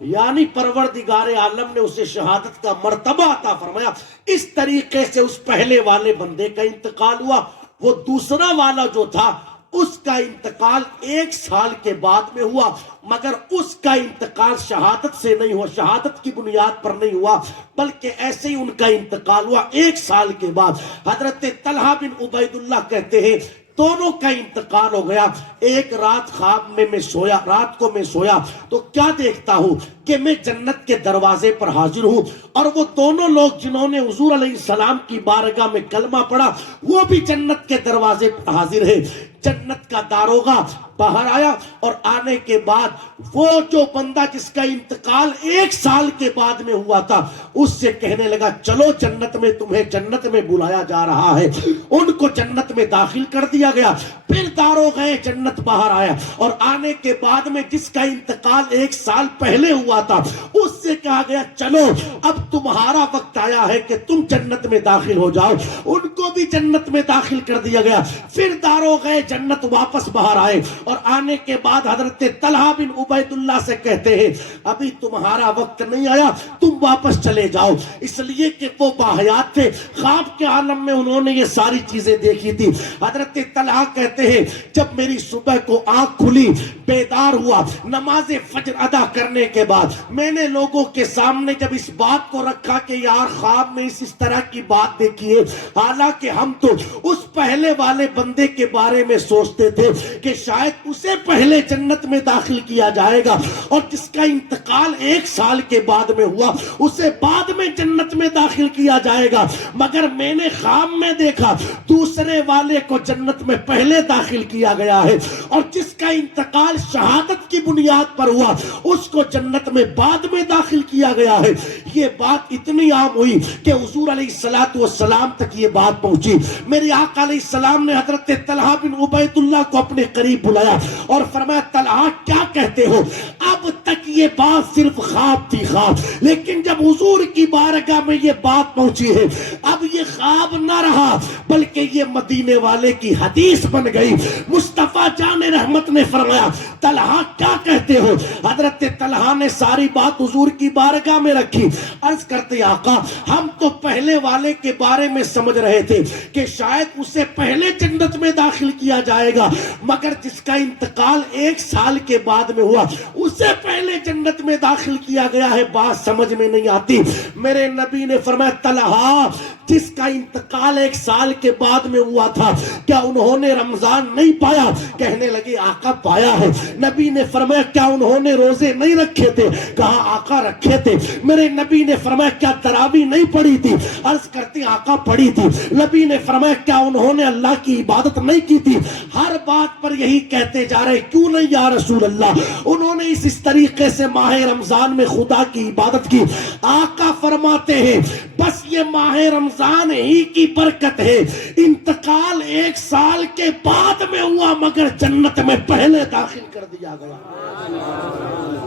یعنی پروردگار عالم نے اسے شہادت کا مرتبہ عطا فرمایا. اس طریقے سے اس پہلے والے بندے کا انتقال ہوا. وہ دوسرا والا جو تھا اس کا انتقال 1 سال کے بعد میں ہوا, مگر اس کا انتقال شہادت سے نہیں ہوا, شہادت کی بنیاد پر نہیں ہوا, بلکہ ایسے ہی ان کا انتقال ہوا 1 سال کے بعد. حضرت طلحہ بن عبید اللہ کہتے ہیں دونوں کا انتقال ہو گیا. ایک رات خواب میں سویا, رات کو میں سویا تو کیا دیکھتا ہوں کہ میں جنت کے دروازے پر حاضر ہوں, اور وہ دونوں لوگ جنہوں نے حضور علیہ السلام کی بارگاہ میں کلمہ پڑھا وہ بھی جنت کے دروازے پر حاضر ہے. جنت کا داروغہ باہر آیا, اور آنے کے بعد وہ جو بندہ جس کا انتقال 1 سال کے بعد میں ہوا تھا اس سے کہنے لگا چلو جنت میں, تمہیں جنت میں بلایا جا رہا ہے. ان کو جنت میں داخل کر دیا گیا. پھر داروغہ جنت باہر آیا, اور آنے کے بعد میں جس کا انتقال 1 سال پہلے ہوا تھا اس سے کہا گیا چلو اب تمہارا وقت آیا ہے کہ تم جنت میں داخل ہو جاؤ. ان کو بھی جنت میں داخل کر دیا گیا. پھر داروغہ جنت واپس باہر آئے, اور آنے کے بعد حضرت طلحہ بن عبید اللہ سے کہتے ہیں ابھی تمہارا وقت نہیں آیا, تم واپس چلے جاؤ. اس لیے کہ وہ باحیات تھے, خواب کے عالم میں انہوں نے یہ ساری چیزیں دیکھی تھی. حضرت طلحہ کہتے ہیں جب میری صبح کو آنکھ کھلی، بیدار ہوا، نماز فجر ادا کرنے کے بعد میں نے لوگوں کے سامنے جب اس بات کو رکھا کہ یار خواب میں اس طرح کی بات دیکھی ہے، حالانکہ ہم تو اس پہلے والے بندے کے بارے میں سوچتے تھے کہ شاید اسے پہلے جنت میں داخل کیا جائے گا اور جس کا انتقال 1 سال کے بعد میں ہوا اسے بعد میں جنت میں داخل کیا جائے گا، مگر میں نے خواب میں دیکھا دوسرے والے کو جنت میں پہلے داخل کیا گیا ہے اور جس کا انتقال شہادت کی بنیاد پر ہوا اس کو جنت میں بعد میں داخل کیا گیا ہے۔ یہ بات اتنی عام ہوئی کہ حضور علیہ السلام تک یہ بات پہنچی۔ میرے آقا علیہ السلام نے حضرت طلحہ بن عبید اللہ کو اپنے قریب بلایا اور فرمایا طلحہ کیا کہتے ہو؟ اب تک یہ بات صرف خواب تھی، خواب، لیکن جب حضور کی بارگاہ میں یہ بات پہنچی ہے اب یہ خواب نہ رہا بلکہ یہ مدینے والے کی حدیث بن گئی۔ مصطفیٰ جان رحمت نے فرمایا طلحہ کیا کہتے ہو؟ حضرت طلحہ نے ساری بات حضور کی بارگاہ میں رکھی، عرض کرتے آقا ہم تو پہلے والے کے بارے میں سمجھ رہے تھے کہ شاید اسے پہلے جنت میں داخل کیا جائے گا، مگر جس کا انتقال 1 سال کے بعد میں ہوا اسے پہلے جنت میں داخل کیا گیا ہے، بات سمجھ میں نہیں آتی۔ میرے نبی نے فرمایا طلحہ جس کا انتقال 1 سال کے بعد میں ہوا تھا کیا انہوں نے رمضان نہیں پایا؟ کہنے لگے آقا پایا ہے۔ نبی نے فرمایا کیا انہوں نے روزے نہیں رکھے تھے؟ کہا آقا رکھے تھے۔ میرے نبی نے فرمایا کیا تراویح نہیں پڑھی تھی؟ عرض کرتی آقا پڑھی تھی۔ نبی نے فرمایا کیا انہوں نے اللہ کی عبادت نہیں کی تھی؟ ہر بات پر یہی کہتے جا رہے کیوں نہیں یا رسول اللہ؟ انہوں نے اس طریقے سے ماہ رمضان میں خدا کی عبادت کی۔ آقا فرماتے ہیں بس یہ ماہ رمضان ہی کی برکت ہے، انتقال 1 سال کے بعد میں ہوا مگر جنت میں پہلے داخل کر دیا گیا۔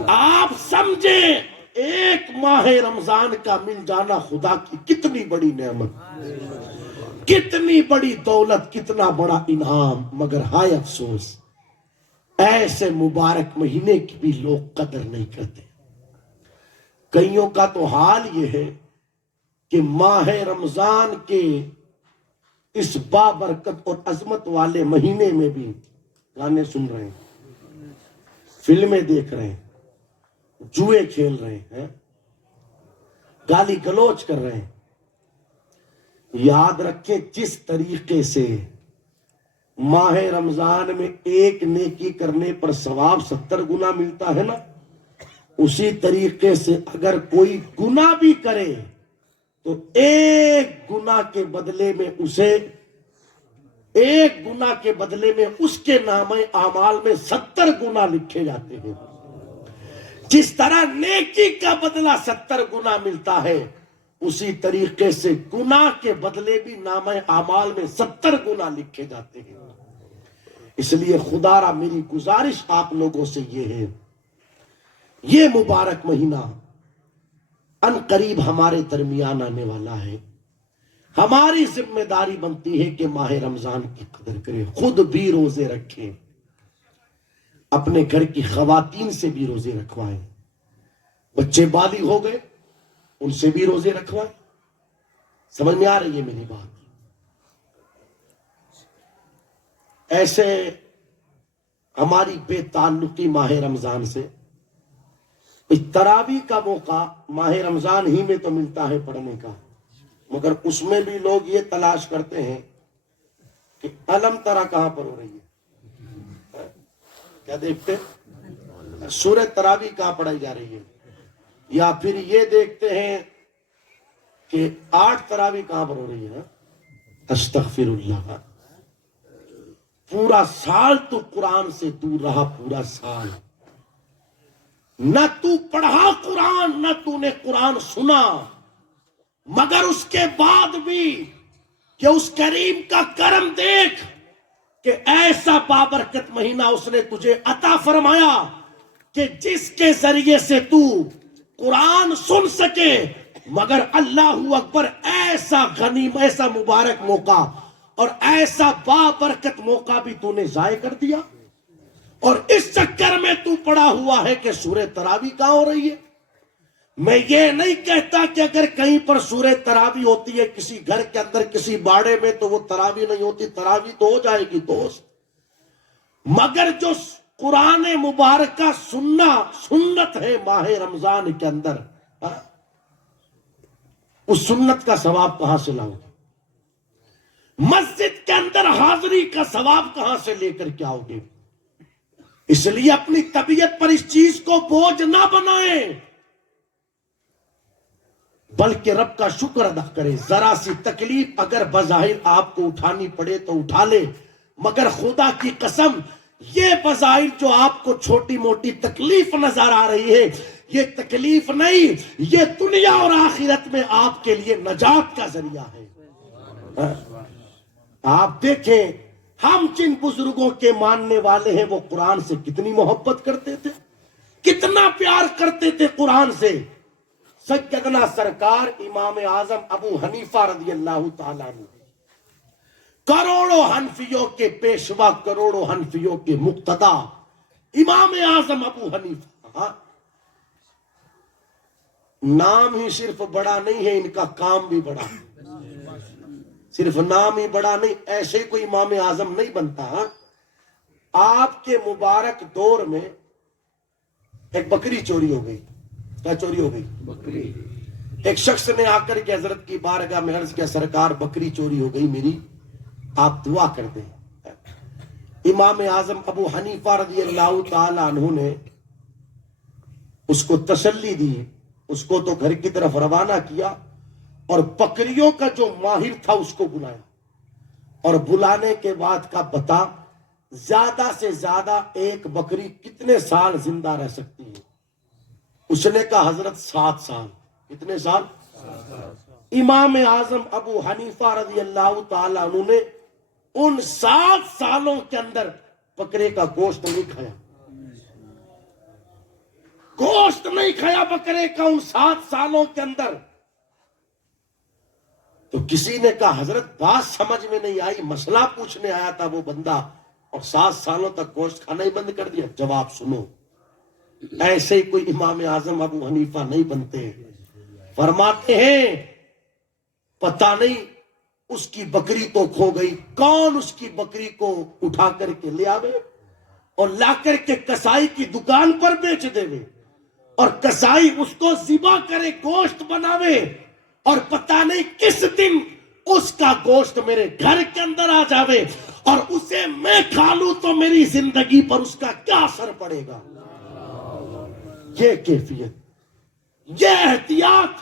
آپ سمجھیں ایک ماہ رمضان کا مل جانا خدا کی کتنی بڑی نعمت، کتنی بڑی دولت، کتنا بڑا انعام، مگر ہائے افسوس ایسے مبارک مہینے کی بھی لوگ قدر نہیں کرتے۔ کئیوں کا تو حال یہ ہے کہ ماہ رمضان کے اس بابرکت اور عظمت والے مہینے میں بھی گانے سن رہے ہیں، فلمیں دیکھ رہے ہیں، جوئے کھیل رہے ہیں، گالی گلوچ کر رہے ہیں۔ یاد رکھیں جس طریقے سے ماہ رمضان میں ایک نیکی کرنے پر ثواب 70 گنا ملتا ہے نا، اسی طریقے سے اگر کوئی گناہ بھی کرے تو ایک گناہ کے بدلے میں اسے اس کے نامہ اعمال میں 70 گنا لکھے جاتے ہیں۔ جس طرح نیکی کا بدلہ 70 گنا ملتا ہے اسی طریقے سے گناہ کے بدلے بھی نامہ اعمال میں 70 گنا لکھے جاتے ہیں۔ اس لیے خدا را میری گزارش آپ لوگوں سے یہ ہے، یہ مبارک مہینہ ان قریب ہمارے درمیان آنے والا ہے، ہماری ذمہ داری بنتی ہے کہ ماہ رمضان کی قدر کریں، خود بھی روزے رکھیں، اپنے گھر کی خواتین سے بھی روزے رکھوائیں، بچے بالغ ہو گئے ان سے بھی روزے رکھوائیں۔ سمجھ میں آ رہی ہے میری بات؟ ایسے ہماری بے تعلقی ماہ رمضان سے، تراویح کا موقع ماہ رمضان ہی میں تو ملتا ہے پڑھنے کا، مگر اس میں بھی لوگ یہ تلاش کرتے ہیں کہ علم ترا کہاں پر ہو رہی ہے، کیا دیکھتے سورہ تراویح کہاں پڑھائی جا رہی ہے، یا پھر یہ دیکھتے ہیں کہ 8 تراویح کہاں پر ہو رہی ہے۔ استغفر اللہ، پورا سال تو قرآن سے دور رہا، پورا سال نہ تو پڑھا قرآن، نہ تو نے قرآن سنا، مگر اس کے بعد بھی کہ اس کریم کا کرم دیکھ کہ ایسا بابرکت مہینہ اس نے تجھے عطا فرمایا کہ جس کے ذریعے سے تو قرآن سن سکے، مگر اللہ اکبر ایسا غنیم، ایسا مبارک موقع اور ایسا بابرکت موقع بھی تو نے ضائع کر دیا، اور اس چکر میں تو پڑا ہوا ہے کہ سورہ تراویح کہاں ہو رہی ہے۔ میں یہ نہیں کہتا کہ اگر کہیں پر سورہ تراویح ہوتی ہے کسی گھر کے اندر کسی باڑے میں تو وہ تراویح نہیں ہوتی، تراویح تو ہو جائے گی دوست، مگر جو قرآن مبارکہ سنت ہے ماہ رمضان کے اندر، اس سنت کا ثواب کہاں سے لاؤ گے؟ مسجد کے اندر حاضری کا ثواب کہاں سے لے کر کے آؤ گے؟ اس لیے اپنی طبیعت پر اس چیز کو بوجھ نہ بنائیں، بلکہ رب کا شکر ادا کرے۔ ذرا سی تکلیف اگر بظاہر آپ کو اٹھانی پڑے تو اٹھا لے، مگر خدا کی قسم یہ بظاہر جو آپ کو چھوٹی موٹی تکلیف نظر آ رہی ہے، یہ تکلیف نہیں، یہ دنیا اور آخرت میں آپ کے لیے نجات کا ذریعہ ہے۔ آپ دیکھیں ہم جن بزرگوں کے ماننے والے ہیں وہ قرآن سے کتنی محبت کرتے تھے، کتنا پیار کرتے تھے قرآن سے۔ سیدنا سرکار امام اعظم ابو حنیفہ رضی اللہ تعالیٰ عنہ، کروڑوں حنفیوں کے پیشوا، کروڑوں حنفیوں کے مقتدا امام اعظم ابو حنیفہ، نام ہی صرف بڑا نہیں ہے، ان کا کام بھی بڑا ہے۔ صرف نام ہی بڑا نہیں، ایسے کوئی امام اعظم نہیں بنتا۔ آپ کے مبارک دور میں ایک بکری چوری ہو گئی۔ کیا چوری ہو گئی؟ بکری۔ ایک شخص نے آ کر کے حضرت کی بارگاہ میں عرض کیا، سرکار بکری چوری ہو گئی میری، آپ دعا کر دیں۔ امام اعظم ابو حنیفہ رضی اللہ تعالی عنہ نے اس کو تسلی دی، اس کو تو گھر کی طرف روانہ کیا، اور بکریوں کا جو ماہر تھا اس کو بلایا، اور بلانے کے بعد کا بتا زیادہ سے زیادہ ایک بکری کتنے سال زندہ رہ سکتی ہے؟ اس نے کہا حضرت 7 سال۔ کتنے سال؟ امام اعظم ابو حنیفہ رضی اللہ تعالی عنہ نے ان 7 سالوں کے اندر بکرے کا گوشت نہیں کھایا، گوشت نہیں کھایا بکرے کا ان 7 سالوں کے اندر۔ تو کسی نے کہا حضرت بات سمجھ میں نہیں آئی، مسئلہ پوچھنے آیا تھا وہ بندہ اور 7 سالوں تک گوشت کھانا ہی بند کر دیا۔ جواب سنو، ایسے ہی کوئی امام اعظم ابو حنیفہ نہیں بنتے۔ فرماتے ہیں پتہ نہیں اس کی بکری تو کھو گئی، کون اس کی بکری کو اٹھا کر کے لے آوے اور لا کر کے کسائی کی دکان پر بیچ دے، اور کسائی اس کو ذبح کرے، گوشت بناوے، اور پتہ نہیں کس دن اس کا گوشت میرے گھر کے اندر آ جاوے اور اسے میں کھا لوں تو میری زندگی پر اس کا کیا اثر پڑے گا۔ یہ کیفیت، یہ احتیاط،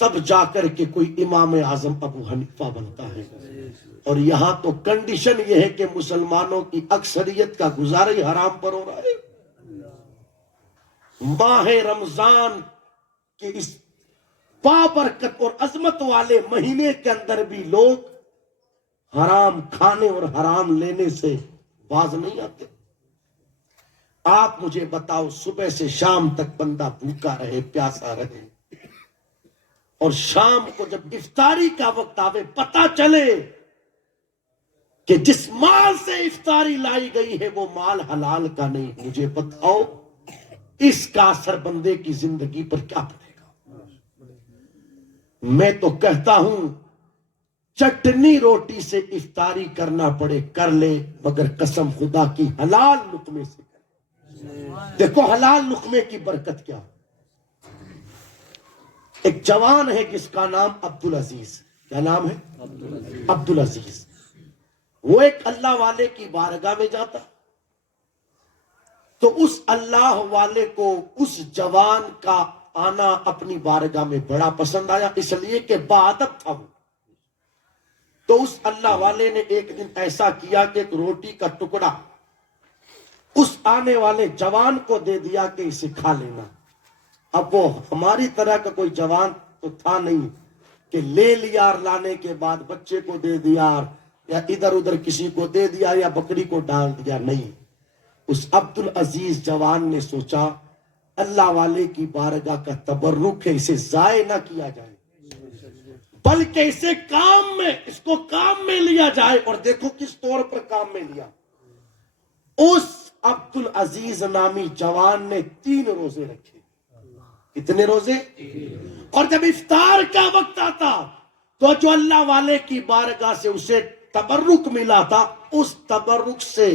تب جا کر کے کوئی امام اعظم ابو حنیفہ بنتا ہے۔ اور یہاں تو کنڈیشن یہ ہے کہ مسلمانوں کی اکثریت کا گزارا ہی حرام پر ہو رہا ہے۔ ماہ رمضان کہ اس بابرکت اور عظمت والے مہینے کے اندر بھی لوگ حرام کھانے اور حرام لینے سے باز نہیں آتے۔ آپ مجھے بتاؤ، صبح سے شام تک بندہ بھوکا رہے، پیاسا رہے، اور شام کو جب افطاری کا وقت آوے پتہ چلے کہ جس مال سے افطاری لائی گئی ہے وہ مال حلال کا نہیں، مجھے بتاؤ اس کا اثر بندے کی زندگی پر کیا پڑے گا؟ میں تو کہتا ہوں چٹنی روٹی سے افطاری کرنا پڑے کر لے، مگر قسم خدا کی حلال لقمے سے کرے۔ دیکھو حلال لقمے کی برکت کیا۔ ایک جوان ہے جس کا نام عبدالعزیز، کیا نام ہے؟ عبدالعزیز۔ وہ ایک اللہ والے کی بارگاہ میں جاتا، تو اس اللہ والے کو اس جوان کا آنا اپنی بارگاہ میں بڑا پسند آیا، اس لیے کہ باادب تھا وہ۔ تو اس اللہ والے نے ایک دن ایسا کیا کہ ایک روٹی کا ٹکڑا اس آنے والے جوان کو دے دیا کہ اسے کھا لینا۔ اب وہ ہماری طرح کا کوئی جوان تو تھا نہیں کہ لے لیا اور لانے کے بعد بچے کو دے دیا یا ادھر ادھر کسی کو دے دیا یا بکری کو ڈال دیا، نہیں۔ اس عبدالعزیز جوان نے سوچا اللہ والے کی بارگاہ کا تبرک ہے، اسے ضائع نہ کیا جائے، بلکہ اسے اس کو کام میں لیا جائے۔ اور دیکھو کس طور پر کام میں لیا۔ اس عبدالعزیز نامی جوان نے 3 روزے رکھے، کتنے روزے؟ اور جب افطار کا وقت آتا تو جو اللہ والے کی بارگاہ سے اسے تبرک ملا تھا، اس تبرک سے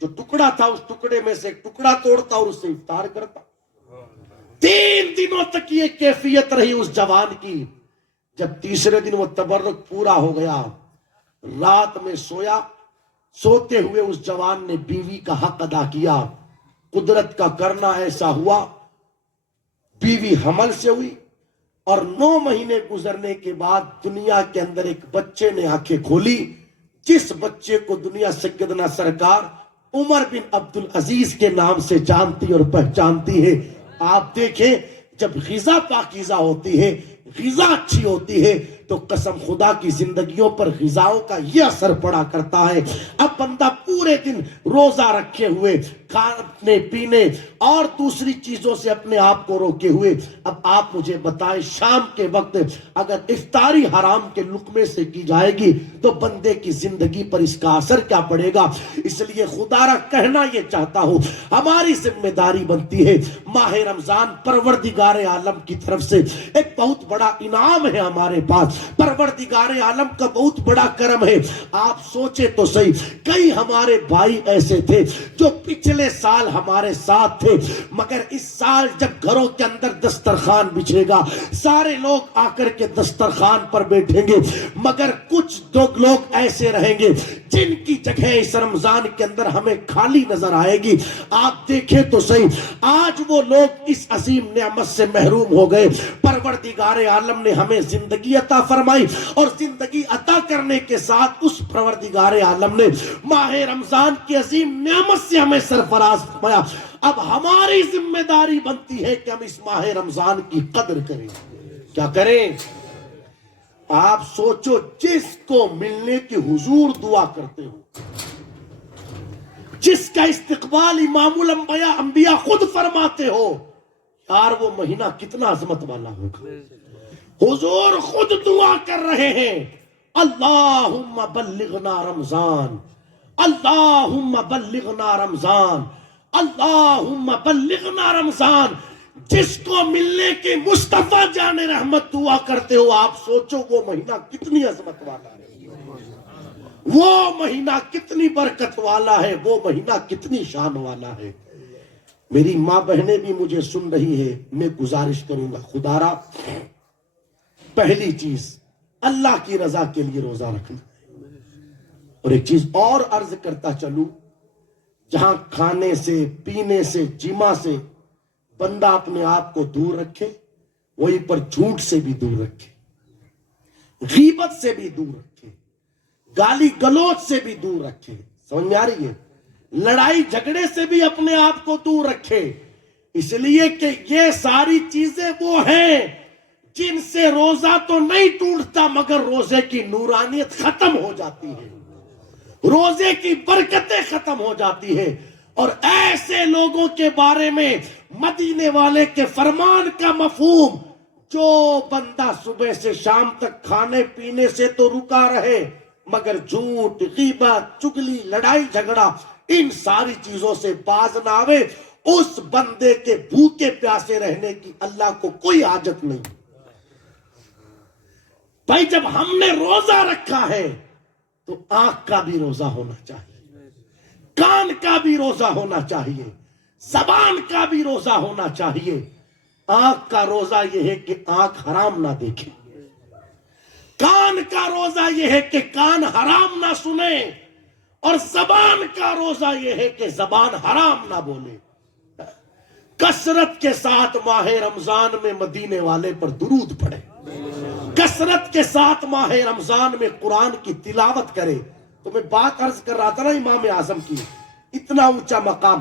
جو ٹکڑا تھا اس ٹکڑے میں سے ایک ٹکڑا توڑتا اور اس سے افطار کرتا۔ 3 دنوں تک یہ کیفیت رہی اس جوان کی۔ جب تیسرے دن وہ تبرک پورا ہو گیا، رات میں سویا، سوتے ہوئے اس جوان نے بیوی کا حق ادا کیا۔ قدرت کا کرنا ایسا ہوا، بیوی حمل سے ہوئی اور 9 مہینے گزرنے کے بعد دنیا کے اندر ایک بچے نے آنکھیں کھولی، جس بچے کو دنیا سیدنا سرکار عمر بن عبدالعزیز کے نام سے جانتی اور پہچانتی ہے۔ آپ دیکھیں، جب غذا پاکیزہ ہوتی ہے، غذا اچھی ہوتی ہے تو قسم خدا کی زندگیوں پر غذاؤں کا یہ اثر پڑا کرتا ہے۔ اب بندہ پورے دن روزہ رکھے ہوئے، کھانے پینے اور دوسری چیزوں سے اپنے آپ کو روکے ہوئے، اب آپ مجھے بتائیں شام کے وقت اگر افطاری حرام کے لقمے سے کی جائے گی تو بندے کی زندگی پر اس کا اثر کیا پڑے گا؟ اس لیے خدا را کہنا یہ چاہتا ہوں، ہماری ذمہ داری بنتی ہے، ماہ رمضان پروردگار عالم کی طرف سے ایک بہت بڑا انعام ہے ہمارے پاس، پروردگار عالم کا بہت بڑا کرم ہے۔ آپ سوچے تو صحیح، کئی ہمارے بھائی ایسے تھے جو پچھلے سال ہمارے ساتھ تھے، مگر اس سال جب گھروں کے اندر دسترخوان بچھے گا، سارے لوگ آ کر کے دسترخوان پر بیٹھیں گے، مگر کچھ لوگ ایسے رہیں گے جن کی جگہ اس رمضان کے اندر ہمیں خالی نظر آئے گی۔ آپ دیکھیں تو صحیح، آج وہ لوگ اس عظیم نعمت سے محروم ہو گئے۔ پروردگار عالم نے ہمیں زندگی عطا فرمائی اور زندگی عطا کرنے کے ساتھ اس پروردگار عالم نے ماہ رمضان کی عظیم نعمت سے ہمیں سرفراز فرمایا۔ اب ہماری ذمہ داری بنتی ہے کہ ہم اس ماہ رمضان کی قدر کریں۔ کیا کریں؟ آپ سوچو، جس کو ملنے کی حضور دعا کرتے ہو، جس کا استقبال امام الانبیاء انبیاء خود فرماتے ہو، یار وہ مہینہ کتنا عظمت والا ہوگا۔ حضور خود دعا کر رہے ہیں، اللہم بلغنا رمضان، اللہم بلغنا رمضان، اللہم بلغنا رمضان۔ جس کو ملنے کی مصطفیٰ جان رحمت دعا کرتے ہو، آپ سوچو وہ مہینہ کتنی عظمت والا ہے، وہ مہینہ کتنی برکت والا ہے، وہ مہینہ کتنی شان والا ہے۔ میری ماں بہنیں بھی مجھے سن رہی ہے، میں گزارش کروں گا، خدا را پہلی چیز اللہ کی رضا کے لیے روزہ رکھنا، اور ایک چیز اور عرض کرتا چلوں، جہاں کھانے سے، پینے سے، جمع سے بندہ اپنے آپ کو دور رکھے، وہیں پر جھوٹ سے بھی دور رکھے، غیبت سے بھی دور رکھے، گالی گلوچ سے بھی دور رکھے، سمجھ میں آ رہی ہے؟ لڑائی جھگڑے سے بھی اپنے آپ کو دور رکھے، اس لیے کہ یہ ساری چیزیں وہ ہیں جن سے روزہ تو نہیں ٹوٹتا مگر روزے کی نورانیت ختم ہو جاتی ہے، روزے کی برکتیں ختم ہو جاتی ہے۔ اور ایسے لوگوں کے بارے میں مدینے والے کے فرمان کا مفہوم، جو بندہ صبح سے شام تک کھانے پینے سے تو رکا رہے مگر جھوٹ، غیبت، چگلی، لڑائی جھگڑا ان ساری چیزوں سے باز نہ آوے، اس بندے کے بھوکے پیاسے رہنے کی اللہ کو کوئی حاجت نہیں۔ بھائی جب ہم نے روزہ رکھا ہے تو آنکھ کا بھی روزہ ہونا چاہیے، کان کا بھی روزہ ہونا چاہیے، زبان کا بھی روزہ ہونا چاہیے۔ آنکھ کا روزہ یہ ہے کہ آنکھ حرام نہ دیکھے، کان کا روزہ یہ ہے کہ کان حرام نہ سنے، اور زبان کا روزہ یہ ہے کہ زبان حرام نہ بولے۔ کثرت کے ساتھ ماہ رمضان میں مدینے والے پر درود پڑھے، کثرت کے ساتھ ماہ رمضان میں قرآن کی تلاوت کرے۔ تو میں بات عرض کر رہا تھا نا امام اعظم کی، اتنا اونچا مقام۔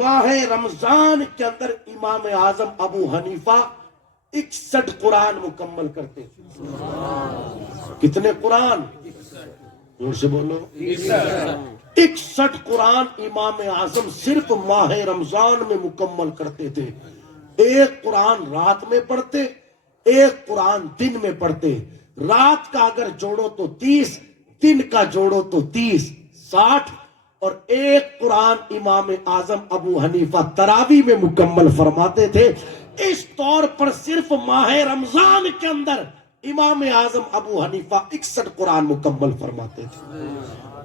ماہ رمضان کے اندر امام اعظم ابو حنیفہ 61 قرآن مکمل کرتے ہیں۔ کتنے قرآن؟ زور سے بولو، 61 قرآن امام اعظم صرف ماہ رمضان میں مکمل کرتے تھے۔ ایک قرآن رات میں پڑھتے، ایک قرآن دن میں پڑھتے۔ رات کا اگر جوڑو تو 30، دن کا جوڑو تو 30، 60، اور ایک قرآن امام اعظم ابو حنیفہ تراویح میں مکمل فرماتے تھے۔ اس طور پر صرف ماہ رمضان کے اندر امام اعظم ابو حنیفہ 61 قرآن مکمل فرماتے تھے.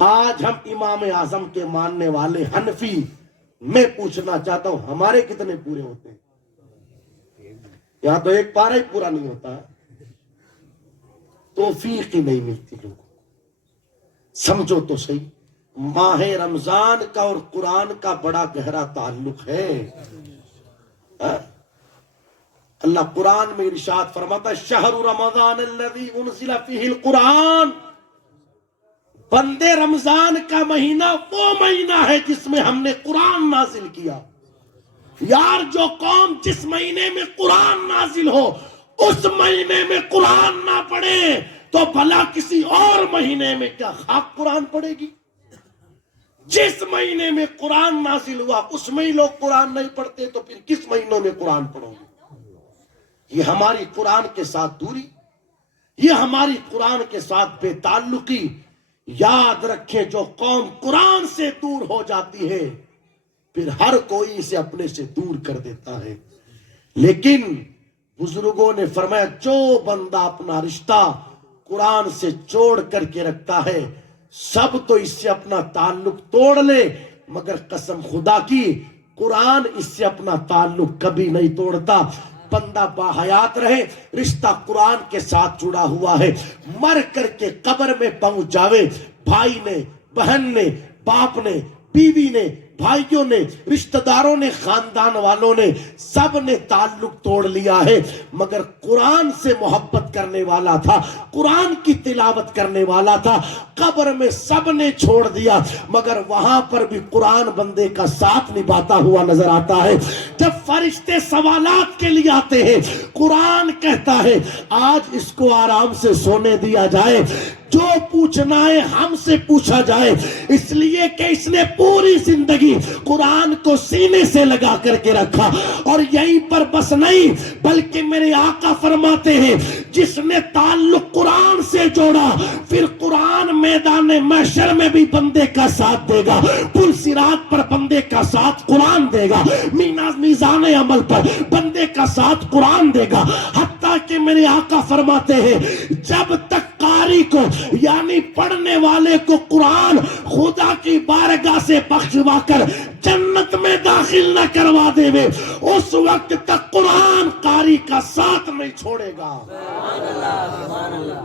آج ہم امام اعظم کے ماننے والے حنفی، میں پوچھنا چاہتا ہوں ہمارے کتنے پورے ہوتے ہیں؟ یہاں تو ایک پارہ ہی پورا نہیں ہوتا، توفیق ہی نہیں ملتی لوگوں کو. سمجھو تو صحیح، ماہ رمضان کا اور قرآن کا بڑا گہرا تعلق ہے. اللہ قرآن میں ارشاد فرماتا ہے شہر رمضان الذی انزل فیہ القرآن، بندے رمضان کا مہینہ وہ مہینہ ہے جس میں ہم نے قرآن نازل کیا. یار جو قوم جس مہینے میں قرآن نازل ہو اس مہینے میں قرآن نہ پڑھے تو بھلا کسی اور مہینے میں کیا خاک قرآن پڑھے گی؟ جس مہینے میں قرآن نازل ہوا اس میں ہی لوگ قرآن نہیں پڑھتے تو پھر کس مہینوں میں قرآن پڑھو گے؟ یہ ہماری قرآن کے ساتھ دوری، یہ ہماری قرآن کے ساتھ بے تعلقی. یاد رکھیں جو قوم قرآن سے دور ہو جاتی ہے پھر ہر کوئی اسے اپنے سے دور کر دیتا ہے. لیکن بزرگوں نے فرمایا جو بندہ اپنا رشتہ قرآن سے جوڑ کر کے رکھتا ہے سب تو اس سے اپنا تعلق توڑ لے مگر قسم خدا کی قرآن اس سے اپنا تعلق کبھی نہیں توڑتا. بندہ باحیات رہے رشتہ قرآن کے ساتھ جڑا ہوا ہے، مر کر کے قبر میں پہنچ جاوے، بھائی نے، بہن نے، باپ نے، بیوی نے، بھائیوں نے، رشتہ داروں نے، خاندان والوں نے، سب نے تعلق توڑ لیا ہے مگر قرآن سے محبت کرنے والا تھا، قرآن کی تلاوت کرنے والا تھا. قبر میں سب نے چھوڑ دیا مگر وہاں پر بھی قرآن بندے کا ساتھ نبھاتا ہوا نظر آتا ہے. جب فرشتے سوالات کے لیے آتے ہیں قرآن کہتا ہے آج اس کو آرام سے سونے دیا جائے، جو پوچھنا ہے ہم سے پوچھا جائے، اس لیے کہ اس نے پوری زندگی قرآن کو سینے سے لگا کر کے رکھا. اور یہیں پر بس نہیں بلکہ میرے آقا فرماتے ہیں جس نے تعلق قرآن سے جوڑا پھر قرآن میدان محشر میں بھی بندے کا ساتھ دے گا، پل صراط پر بندے کا ساتھ قرآن دے گا، میزان عمل پر بندے کا ساتھ قرآن دے گا. حتیٰ کہ میرے آقا فرماتے ہیں جب تک قاری کو یعنی پڑھنے والے کو قرآن خدا کی بارگاہ سے بخشوا کر جنت میں داخل نہ کروا دے وے اس وقت تک قرآن قاری کا ساتھ نہیں چھوڑے گا.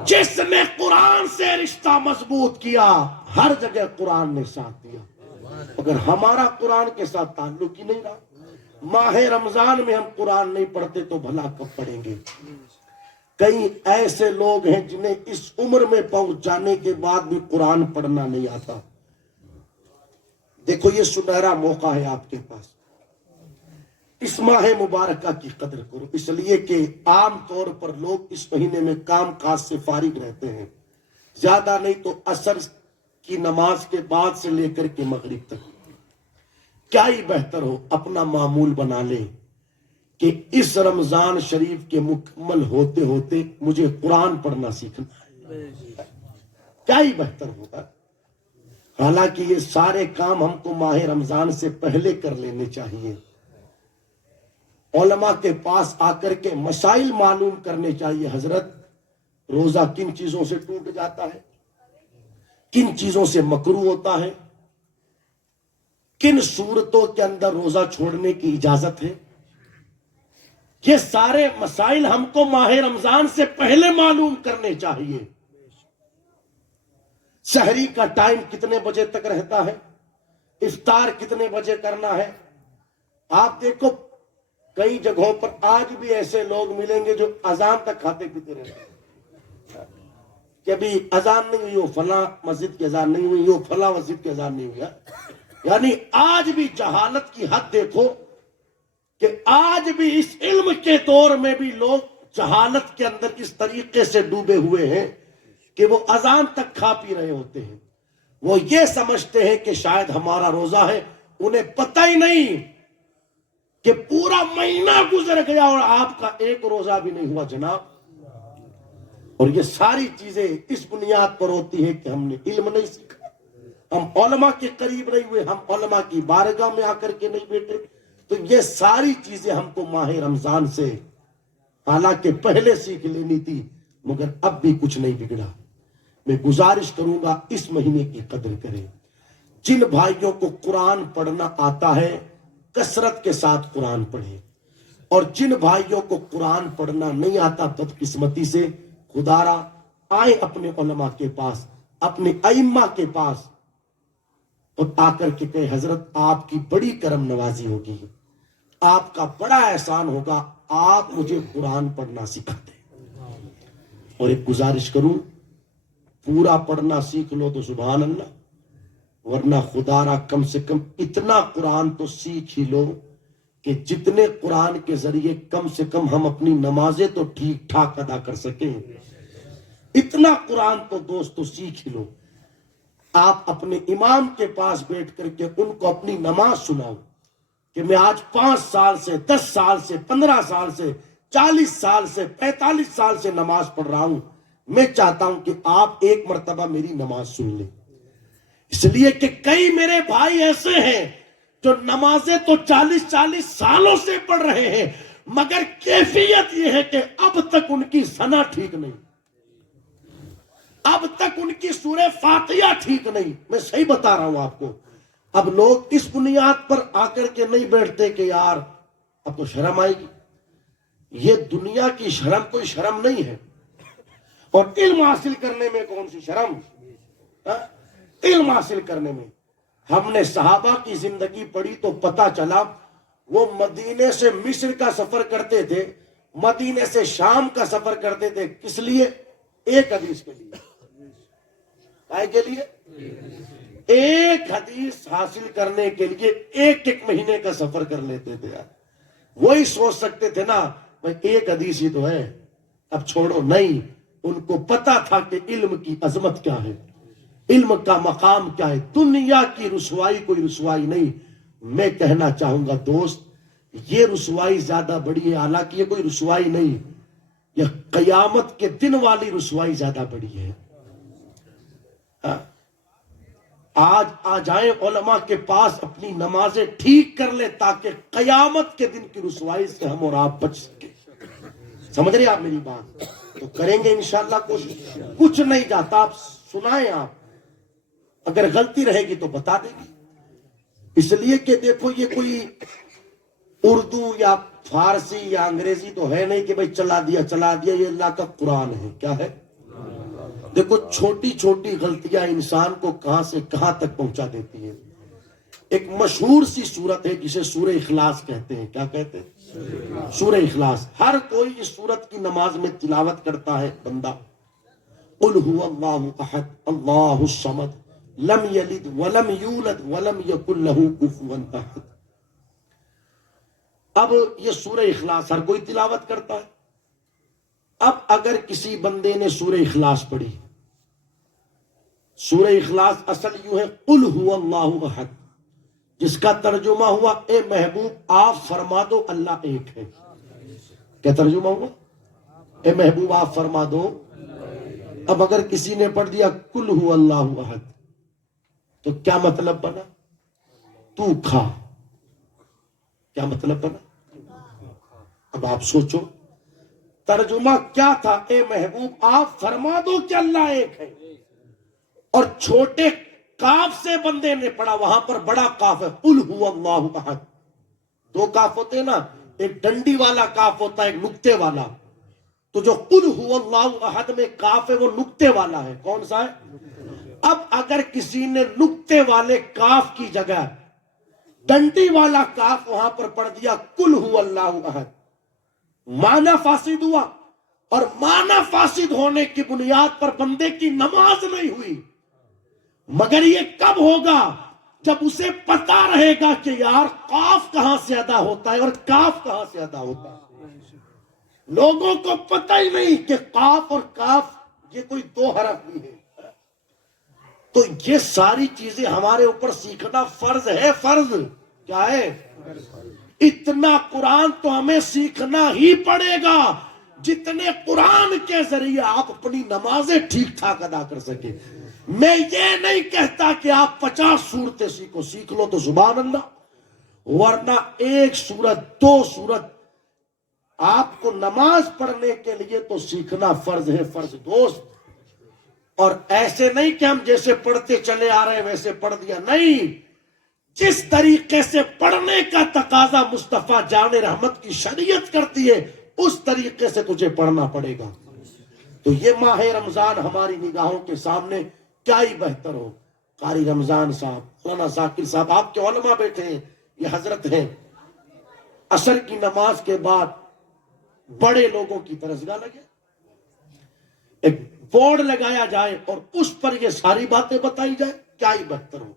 جس نے قرآن سے رشتہ مضبوط کیا ہر جگہ قرآن نے ساتھ دیا. اگر ہمارا قرآن کے ساتھ تعلق ہی نہیں رہا، ماہ رمضان میں ہم قرآن نہیں پڑھتے تو بھلا کب پڑھیں گے؟ کئی ایسے لوگ ہیں جنہیں اس عمر میں پہنچ جانے کے بعد بھی قرآن پڑھنا نہیں آتا. دیکھو یہ سنہرا موقع ہے آپ کے پاس، اس ماہ مبارکہ کی قدر کرو، اس لیے کہ عام طور پر لوگ اس مہینے میں کام کاج سے فارغ رہتے ہیں، زیادہ نہیں تو عصر کی نماز کے بعد سے لے کر کے مغرب تک. کیا ہی بہتر ہو اپنا معمول بنا لے کہ اس رمضان شریف کے مکمل ہوتے ہوتے مجھے قرآن پڑھنا سیکھنا ہے. کیا ہی بہتر ہوگا. حالانکہ یہ سارے کام ہم کو ماہ رمضان سے پہلے کر لینے چاہیے. علماء کے پاس آ کر کے مسائل معلوم کرنے چاہیے. حضرت روزہ کن چیزوں سے ٹوٹ جاتا ہے، کن چیزوں سے مکروہ ہوتا ہے، کن صورتوں کے اندر روزہ چھوڑنے کی اجازت ہے. یہ سارے مسائل ہم کو ماہ رمضان سے پہلے معلوم کرنے چاہیے. سحری کا ٹائم کتنے بجے تک رہتا ہے، افطار کتنے بجے کرنا ہے. آپ دیکھو کئی جگہوں پر آج بھی ایسے لوگ ملیں گے جو اذان تک کھاتے پیتے رہتے ہیں کہ ابھی اذان نہیں ہوئی، وہ فلاں مسجد کی اذان نہیں ہوئی، وہ فلاں مسجد کی اذان نہیں ہوئی. یعنی آج بھی جہالت کی حد دیکھو کہ آج بھی اس علم کے دور میں بھی لوگ جہالت کے اندر اس طریقے سے ڈوبے ہوئے ہیں کہ وہ اذان تک کھا پی رہے ہوتے ہیں. وہ یہ سمجھتے ہیں کہ شاید ہمارا روزہ ہے، انہیں پتہ ہی نہیں کہ پورا مہینہ گزر گیا اور آپ کا ایک روزہ بھی نہیں ہوا جناب. اور یہ ساری چیزیں اس بنیاد پر ہوتی ہے کہ ہم نے علم نہیں سیکھا، ہم علماء کے قریب نہیں ہوئے، ہم علماء کی بارگاہ میں آ کر کے نہیں بیٹھے. تو یہ ساری چیزیں ہم کو ماہ رمضان سے حالانکہ پہلے سیکھ لینی تھی، مگر اب بھی کچھ نہیں بگڑا۔ میں گزارش کروں گا اس مہینے کی قدر کریں۔ جن بھائیوں کو قرآن پڑھنا آتا ہے کثرت کے ساتھ قرآن پڑھیں، اور جن بھائیوں کو قرآن پڑھنا نہیں آتا بدقسمتی سے خدارا آئے اپنے علماء کے پاس، اپنے ائمہ کے پاس، اور آ کر کے کہے حضرت آپ کی بڑی کرم نوازی ہوگی، آپ کا بڑا احسان ہوگا، آپ مجھے قرآن پڑھنا سکھا دیں۔ اور ایک گزارش کروں، پورا پڑھنا سیکھ لو تو سبحان اللہ، ورنہ خدا را کم سے کم اتنا قرآن تو سیکھ ہی لو کہ جتنے قرآن کے ذریعے کم سے کم ہم اپنی نمازیں تو ٹھیک ٹھاک ادا کر سکیں، اتنا قرآن تو دوستو سیکھ ہی لو۔ آپ اپنے امام کے پاس بیٹھ کر کے ان کو اپنی نماز سناؤ کہ میں آج 5 سال سے 10 سال سے 15 سال سے 40 سال سے 45 سال سے نماز پڑھ رہا ہوں، میں چاہتا ہوں کہ آپ ایک مرتبہ میری نماز سن لیں۔ اس لیے کہ کئی میرے بھائی ایسے ہیں جو نمازیں تو 40 سالوں سے پڑھ رہے ہیں، مگر کیفیت یہ ہے کہ اب تک ان کی ثنا ٹھیک نہیں، اب تک ان کی سورہ فاتحہ ٹھیک نہیں۔ میں صحیح بتا رہا ہوں آپ کو۔ اب لوگ اس بنیاد پر آ کر کے نہیں بیٹھتے کہ یار اب تو شرم آئے گی، یہ دنیا کی شرم کوئی شرم نہیں ہے، اور علم حاصل کرنے میں کون سی شرم؟ علم حاصل کرنے میں ہم نے صحابہ کی زندگی پڑھی تو پتا چلا وہ مدینے سے مصر کا سفر کرتے تھے، مدینے سے شام کا سفر کرتے تھے، کس لیے؟ ایک حدیث کے لیے۔ کائے کے لیے؟ ایک حدیث حاصل کرنے کے لیے ایک مہینے کا سفر کر لیتے تھے۔ وہی سوچ سکتے تھے نا بھائی ایک حدیث ہی تو ہے، اب چھوڑو، نہیں، ان کو پتا تھا کہ علم کی عظمت کیا ہے، علم کا مقام کیا ہے، دنیا کی رسوائی کوئی رسوائی نہیں۔ میں کہنا چاہوں گا دوست، یہ رسوائی زیادہ بڑی ہے، حالانکہ یہ کوئی رسوائی نہیں، یہ قیامت کے دن والی رسوائی زیادہ بڑی ہے۔ آج آ جائیں علماء کے پاس، اپنی نمازیں ٹھیک کر لیں تاکہ قیامت کے دن کی رسوائی سے ہم اور آپ بچ سکیں۔ سمجھ رہے آپ میری بات؟ تو کریں گے انشاءاللہ کوشش، کچھ نہیں جاتا، آپ سنائیں، آپ اگر غلطی رہے گی تو بتا دیں گے۔ اس لیے کہ دیکھو یہ کوئی اردو یا فارسی یا انگریزی تو ہے نہیں کہ بھئی چلا دیا، یہ اللہ کا قرآن ہے۔ کیا ہے؟ دیکھو چھوٹی چھوٹی غلطیاں انسان کو کہاں سے کہاں تک پہنچا دیتی ہیں۔ ایک مشہور سی سورت ہے جسے سورہ اخلاص کہتے ہیں۔ کیا کہتے ہیں؟ سورہ اخلاص۔ ہر کوئی اس سورت کی نماز میں تلاوت کرتا ہے بندہ۔ قل هو اللہ احد اللہ الصمد لم یلد ولم یولد ولم یکن له کفوا احد۔ اب یہ سورہ اخلاص ہر کوئی تلاوت کرتا ہے۔ اب اگر کسی بندے نے سورہ اخلاص پڑھی، سورہ اخلاص اصل یوں ہے قل هو اللہ احد، جس کا ترجمہ ہوا اے محبوب آپ فرما دو اللہ ایک ہے۔ کیا ترجمہ ہوا؟ اے محبوب آپ فرما دو۔ اب اگر کسی نے پڑھ دیا قل هو اللہ احد تو کیا مطلب بنا؟ تو کھا۔ کیا مطلب بنا؟ اب آپ سوچو ترجمہ کیا تھا؟ اے محبوب آپ فرما دو کہ اللہ ایک ہے، اور چھوٹے کاف سے بندے نے پڑھا، وہاں پر بڑا کاف ہے قل هو اللہ احد۔ 2 کاف ہوتے ہیں نا، ایک ڈنڈی والا کاف ہوتا ہے، ایک نقطے والا، تو جو قل هو اللہ احد میں کاف ہے وہ نقطے والا ہے۔ کون سا ہے؟ اب اگر کسی نے نقطے والے کاف کی جگہ ڈنڈی والا کاف وہاں پر پڑھ دیا قل هو اللہ احد، معنی فاسد ہوا، اور معنی فاسد ہونے کی بنیاد پر بندے کی نماز نہیں ہوئی۔ مگر یہ کب ہوگا؟ جب اسے پتا رہے گا کہ یار قاف کہاں سے ادا ہوتا ہے اور کاف کہاں سے ادا ہوتا ہے۔ لوگوں کو پتہ ہی نہیں کہ قاف اور کاف یہ کوئی 2 حرف بھی ہے۔ تو یہ ساری چیزیں ہمارے اوپر سیکھنا فرض ہے۔ فرض کیا ہے؟ اتنا قرآن تو ہمیں سیکھنا ہی پڑے گا جتنے قرآن کے ذریعے آپ اپنی نمازیں ٹھیک ٹھاک ادا کر سکیں۔ میں یہ نہیں کہتا کہ آپ 50 سورتیں سیکھو، سیکھ لو تو سبحان اللہ، ورنہ ایک سورت دو سورت آپ کو نماز پڑھنے کے لیے تو سیکھنا فرض ہے، فرض دوست. اور ایسے نہیں کہ ہم جیسے پڑھتے چلے آ رہے ہیں ویسے پڑھ دیا، نہیں. جس طریقے سے پڑھنے کا تقاضا مصطفیٰ جان رحمت کی شریعت کرتی ہے اس طریقے سے تجھے پڑھنا پڑے گا. تو یہ ماہ رمضان ہماری نگاہوں کے سامنے کیا ہی بہتر ہو. قاری رمضان صاحب، مولانا ذاکر صاحب، آپ کے علماء بیٹھے ہیں، یہ حضرت ہیں. عصر کی نماز کے بعد بڑے لوگوں کی درسگاہ لگے، ایک بورڈ لگایا جائے اور اس پر یہ ساری باتیں بتائی جائے، کیا ہی بہتر ہو.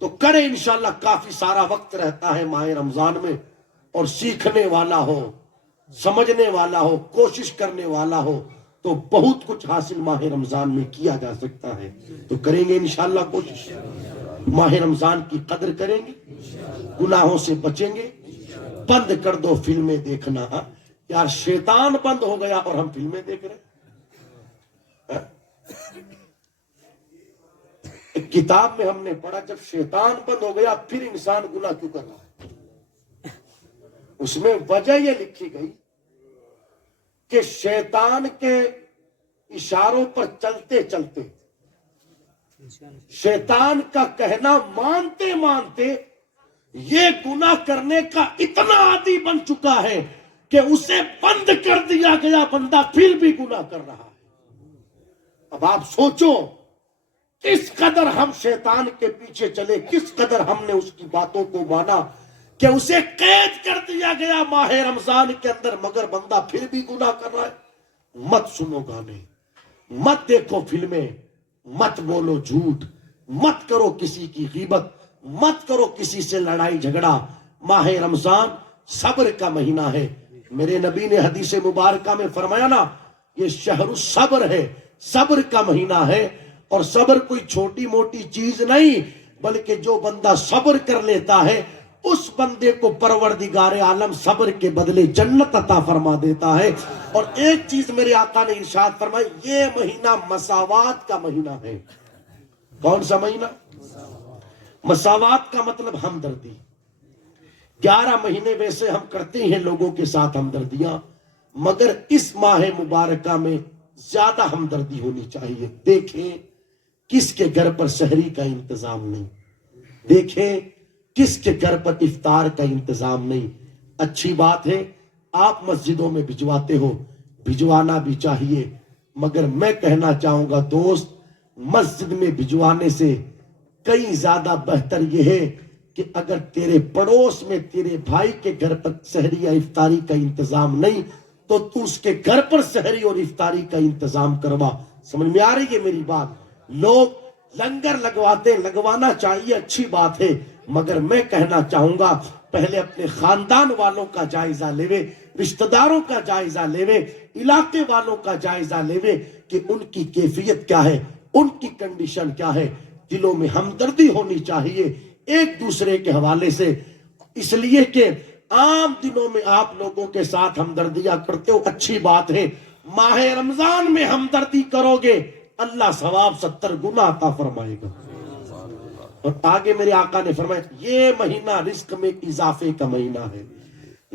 تو کرے انشاءاللہ. کافی سارا وقت رہتا ہے ماہ رمضان میں، اور سیکھنے والا ہو، سمجھنے والا ہو، کوشش کرنے والا ہو تو بہت کچھ حاصل ماہ رمضان میں کیا جا سکتا ہے. تو کریں گے انشاءاللہ کوشش، ماہ رمضان کی قدر کریں گے، گناہوں سے بچیں گے. بند کر دو فلمیں دیکھنا. یار شیطان بند ہو گیا اور ہم فلمیں دیکھ رہے ہیں. ایک کتاب میں ہم نے پڑھا جب شیطان بند ہو گیا پھر انسان گناہ کیوں کر رہا ہے. اس میں وجہ یہ لکھی گئی کہ شیطان کے اشاروں پر چلتے چلتے، شیطان کا کہنا مانتے مانتے یہ گناہ کرنے کا اتنا عادی بن چکا ہے کہ اسے بند کر دیا گیا، بندہ پھر بھی گناہ کر رہا ہے. اب آپ سوچو کس قدر ہم شیطان کے پیچھے چلے، کس قدر ہم نے اس کی باتوں کو مانا کہ اسے قید کر دیا گیا ماہ رمضان کے اندر، مگر بندہ پھر بھی گناہ کر رہا ہے. مت سنو گانے، مت دیکھو فلمیں، مت بولو جھوٹ، مت کرو کسی کی غیبت، مت کرو کسی سے لڑائی جھگڑا. ماہ رمضان صبر کا مہینہ ہے. میرے نبی نے حدیث مبارکہ میں فرمایا نا، یہ شہر الصبر ہے، صبر کا مہینہ ہے. اور صبر کوئی چھوٹی موٹی چیز نہیں، بلکہ جو بندہ صبر کر لیتا ہے اس بندے کو پروردگار عالم صبر کے بدلے جنت عطا فرما دیتا ہے. اور ایک چیز میرے آقا نے ارشاد فرمائی، یہ مہینہ مساوات کا مہینہ ہے. کون سا مہینہ؟ مساوات کا مطلب ہمدردی. 11 مہینے ویسے ہم کرتے ہیں لوگوں کے ساتھ ہمدردیاں، مگر اس ماہ مبارکہ میں زیادہ ہمدردی ہونی چاہیے. دیکھیں کس کے گھر پر سحری کا انتظام نہیں، دیکھیں کس کے گھر پر افطار کا انتظام نہیں. اچھی بات ہے آپ مسجدوں میں بھجواتے ہو، بھجوانا بھی چاہیے، مگر میں کہنا چاہوں گا دوست، مسجد میں بھجوانے سے کئی زیادہ بہتر یہ ہے کہ اگر تیرے پڑوس میں تیرے بھائی کے گھر پر سحری یا افطاری کا انتظام نہیں تو تو اس کے گھر پر سحری اور افطاری کا انتظام کروا. سمجھ میں آ رہی ہے میری بات؟ لوگ لنگر لگواتے، لگوانا چاہیے، اچھی بات ہے، مگر میں کہنا چاہوں گا پہلے اپنے خاندان والوں کا جائزہ لیوے، رشتہ داروں کا جائزہ لیوے، علاقے والوں کا جائزہ لیوے کہ ان کی کیفیت کیا ہے، ان کی کنڈیشن کیا ہے. دلوں میں ہمدردی ہونی چاہیے ایک دوسرے کے حوالے سے، اس لیے کہ عام دنوں میں آپ لوگوں کے ساتھ ہمدردیاں کرتے ہو، اچھی بات ہے. ماہ رمضان میں ہمدردی کرو گے اللہ ثواب 70 گنا عطا فرمائے گا. اور آگے میرے آقا نے فرمایا یہ مہینہ رزق میں اضافے کا مہینہ ہے،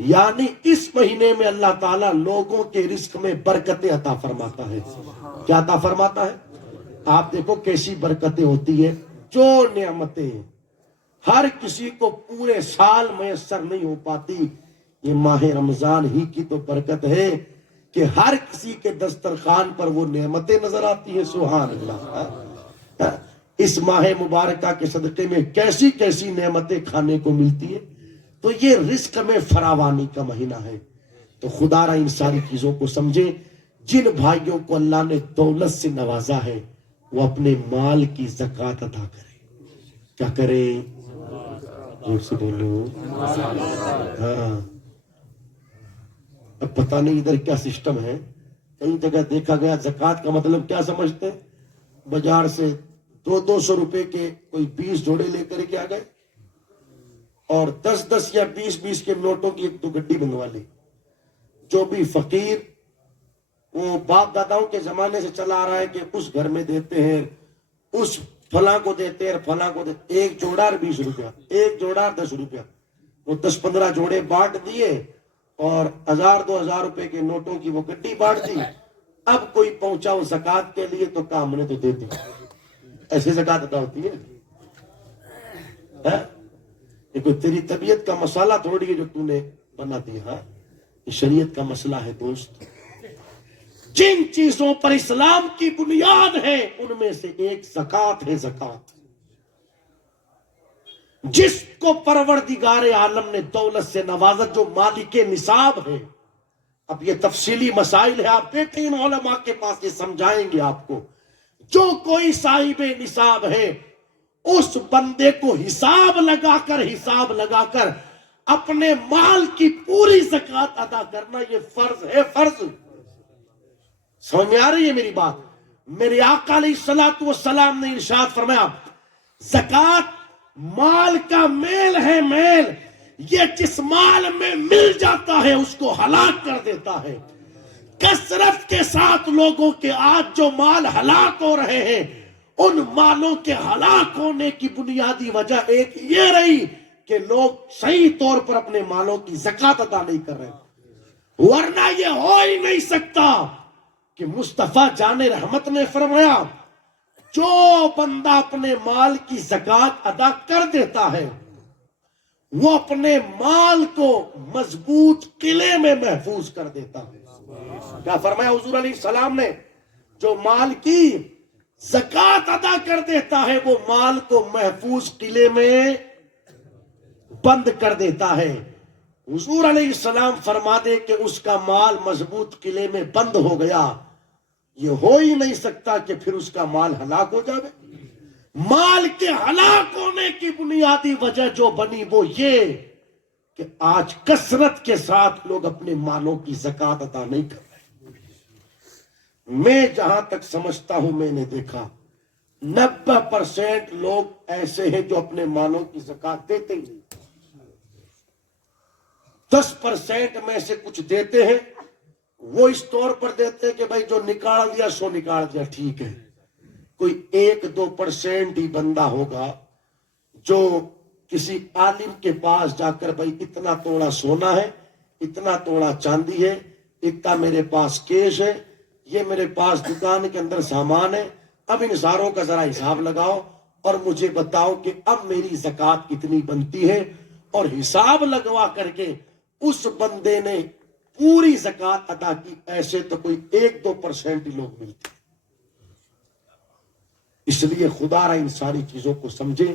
یعنی اس مہینے میں اللہ تعالیٰ لوگوں کے رزق میں برکتیں عطا فرماتا ہے. کیا عطا فرماتا ہے؟ آپ دیکھو کیسی برکتیں ہوتی ہیں. جو نعمتیں ہر کسی کو پورے سال میسر نہیں ہو پاتی، یہ ماہ رمضان ہی کی تو برکت ہے کہ ہر کسی کے دسترخوان پر وہ نعمتیں نظر آتی ہیں. سبحان اللہ. اس ماہ مبارکہ کے صدقے میں کیسی کیسی نعمتیں کھانے کو ملتی ہیں. تو یہ رزق میں فراوانی کا مہینہ ہے. تو خدا را ان ساری چیزوں کو سمجھے. جن بھائیوں کو اللہ نے دولت سے نوازا ہے وہ اپنے مال کی زکوٰۃ ادا کرے. کیا کرے؟ زور سے بولو. ہاں، اب پتہ نہیں ادھر کیا سسٹم ہے. کئی جگہ دیکھا گیا زکوٰۃ کا مطلب کیا سمجھتے ہیں؟ بازار سے 200 روپے کے کوئی 20 جوڑے لے کر کے آ گئے اور 10 یا 20 کے نوٹوں کی ایک 2 گڈی بنوا لی. جو بھی فقیر، وہ باپ داداؤں کے زمانے سے چلا آ رہا ہے کہ اس گھر میں دیتے ہیں، اس فلاں کو دیتے ہیں، فلاں کو دیتے، ایک جوڑا 20 روپیہ، ایک جوڑا 10 روپیہ. وہ 10-15 جوڑے بانٹ دیے اور 1000-2000 روپے کے نوٹوں کی وہ گڈی بانٹ دی. اب کوئی پہنچا وہ زکات کے لیے تو کام نے تو دے دی. ایسے زکات ادا ہوتی ہے؟ یہ کوئی تیری طبیعت کا مسئلہ تھوڑی ہے جو تو نے بنا دیا. ہاں یہ شریعت کا مسئلہ ہے دوست. جن چیزوں پر اسلام کی بنیاد ہے ان میں سے ایک زکات ہے. زکات جس کو پروردگار عالم نے دولت سے نوازت، جو مالک نصاب ہے. اب یہ تفصیلی مسائل ہے، آپ دیکھیں ان علماء کے پاس یہ سمجھائیں گے آپ کو. جو کوئی صاحب نصاب ہے اس بندے کو حساب لگا کر اپنے مال کی پوری زکات ادا کرنا یہ فرض ہے. فرض سمجھ میں آ رہی ہے میری بات؟ میرے آقا علیہ الصلوۃ والسلام نے ارشاد فرمایا زکات مال کا میل ہے. میل یہ جس مال میں مل جاتا ہے اس کو ہلاک کر دیتا ہے. کثرت کے ساتھ لوگوں کے آج جو مال ہلاک ہو رہے ہیں ان مالوں کے ہلاک ہونے کی بنیادی وجہ ایک یہ رہی کہ لوگ صحیح طور پر اپنے مالوں کی زکات ادا نہیں کر رہے. ورنہ یہ ہو ہی نہیں سکتا کہ مصطفیٰ جان رحمت نے فرمایا جو بندہ اپنے مال کی زکات ادا کر دیتا ہے وہ اپنے مال کو مضبوط قلعے میں محفوظ کر دیتا ہے. کیا فرمایا حضور علیہ السلام نے؟ جو مال کی زکات ادا کر دیتا ہے وہ مال کو محفوظ قلعے میں بند کر دیتا ہے. حضور علیہ السلام فرما دے کہ اس کا مال مضبوط قلعے میں بند ہو گیا، یہ ہو ہی نہیں سکتا کہ پھر اس کا مال ہلاک ہو جائے. مال کے ہلاک ہونے کی بنیادی وجہ جو بنی وہ یہ کہ آج کثرت کے ساتھ لوگ اپنے مالوں کی زکات ادا نہیں کر رہے. میں جہاں تک سمجھتا ہوں میں نے دیکھا 90% لوگ ایسے ہیں جو اپنے مالوں کی زکات دیتے ہی نہیں. 10% میں سے کچھ دیتے ہیں، وہ اس طور پر دیتے ہیں کہ بھائی جو نکال دیا سو نکال دیا ٹھیک ہے. کوئی 1-2% ہی بندہ ہوگا جو کسی عالم کے پاس جا کر بھائی اتنا توڑا سونا ہے، اتنا توڑا چاندی ہے، اتنا میرے پاس کیش ہے، یہ میرے پاس دکان کے اندر سامان ہے، اب ان ساروں کا ذرا حساب لگاؤ اور مجھے بتاؤ کہ اب میری زکات کتنی بنتی ہے. اور حساب لگوا کر کے اس بندے نے پوری زکات ادا کی. ایسے تو کوئی 1-2% ہی لوگ ملتے. اس لیے خدا را ان ساری چیزوں کو سمجھے.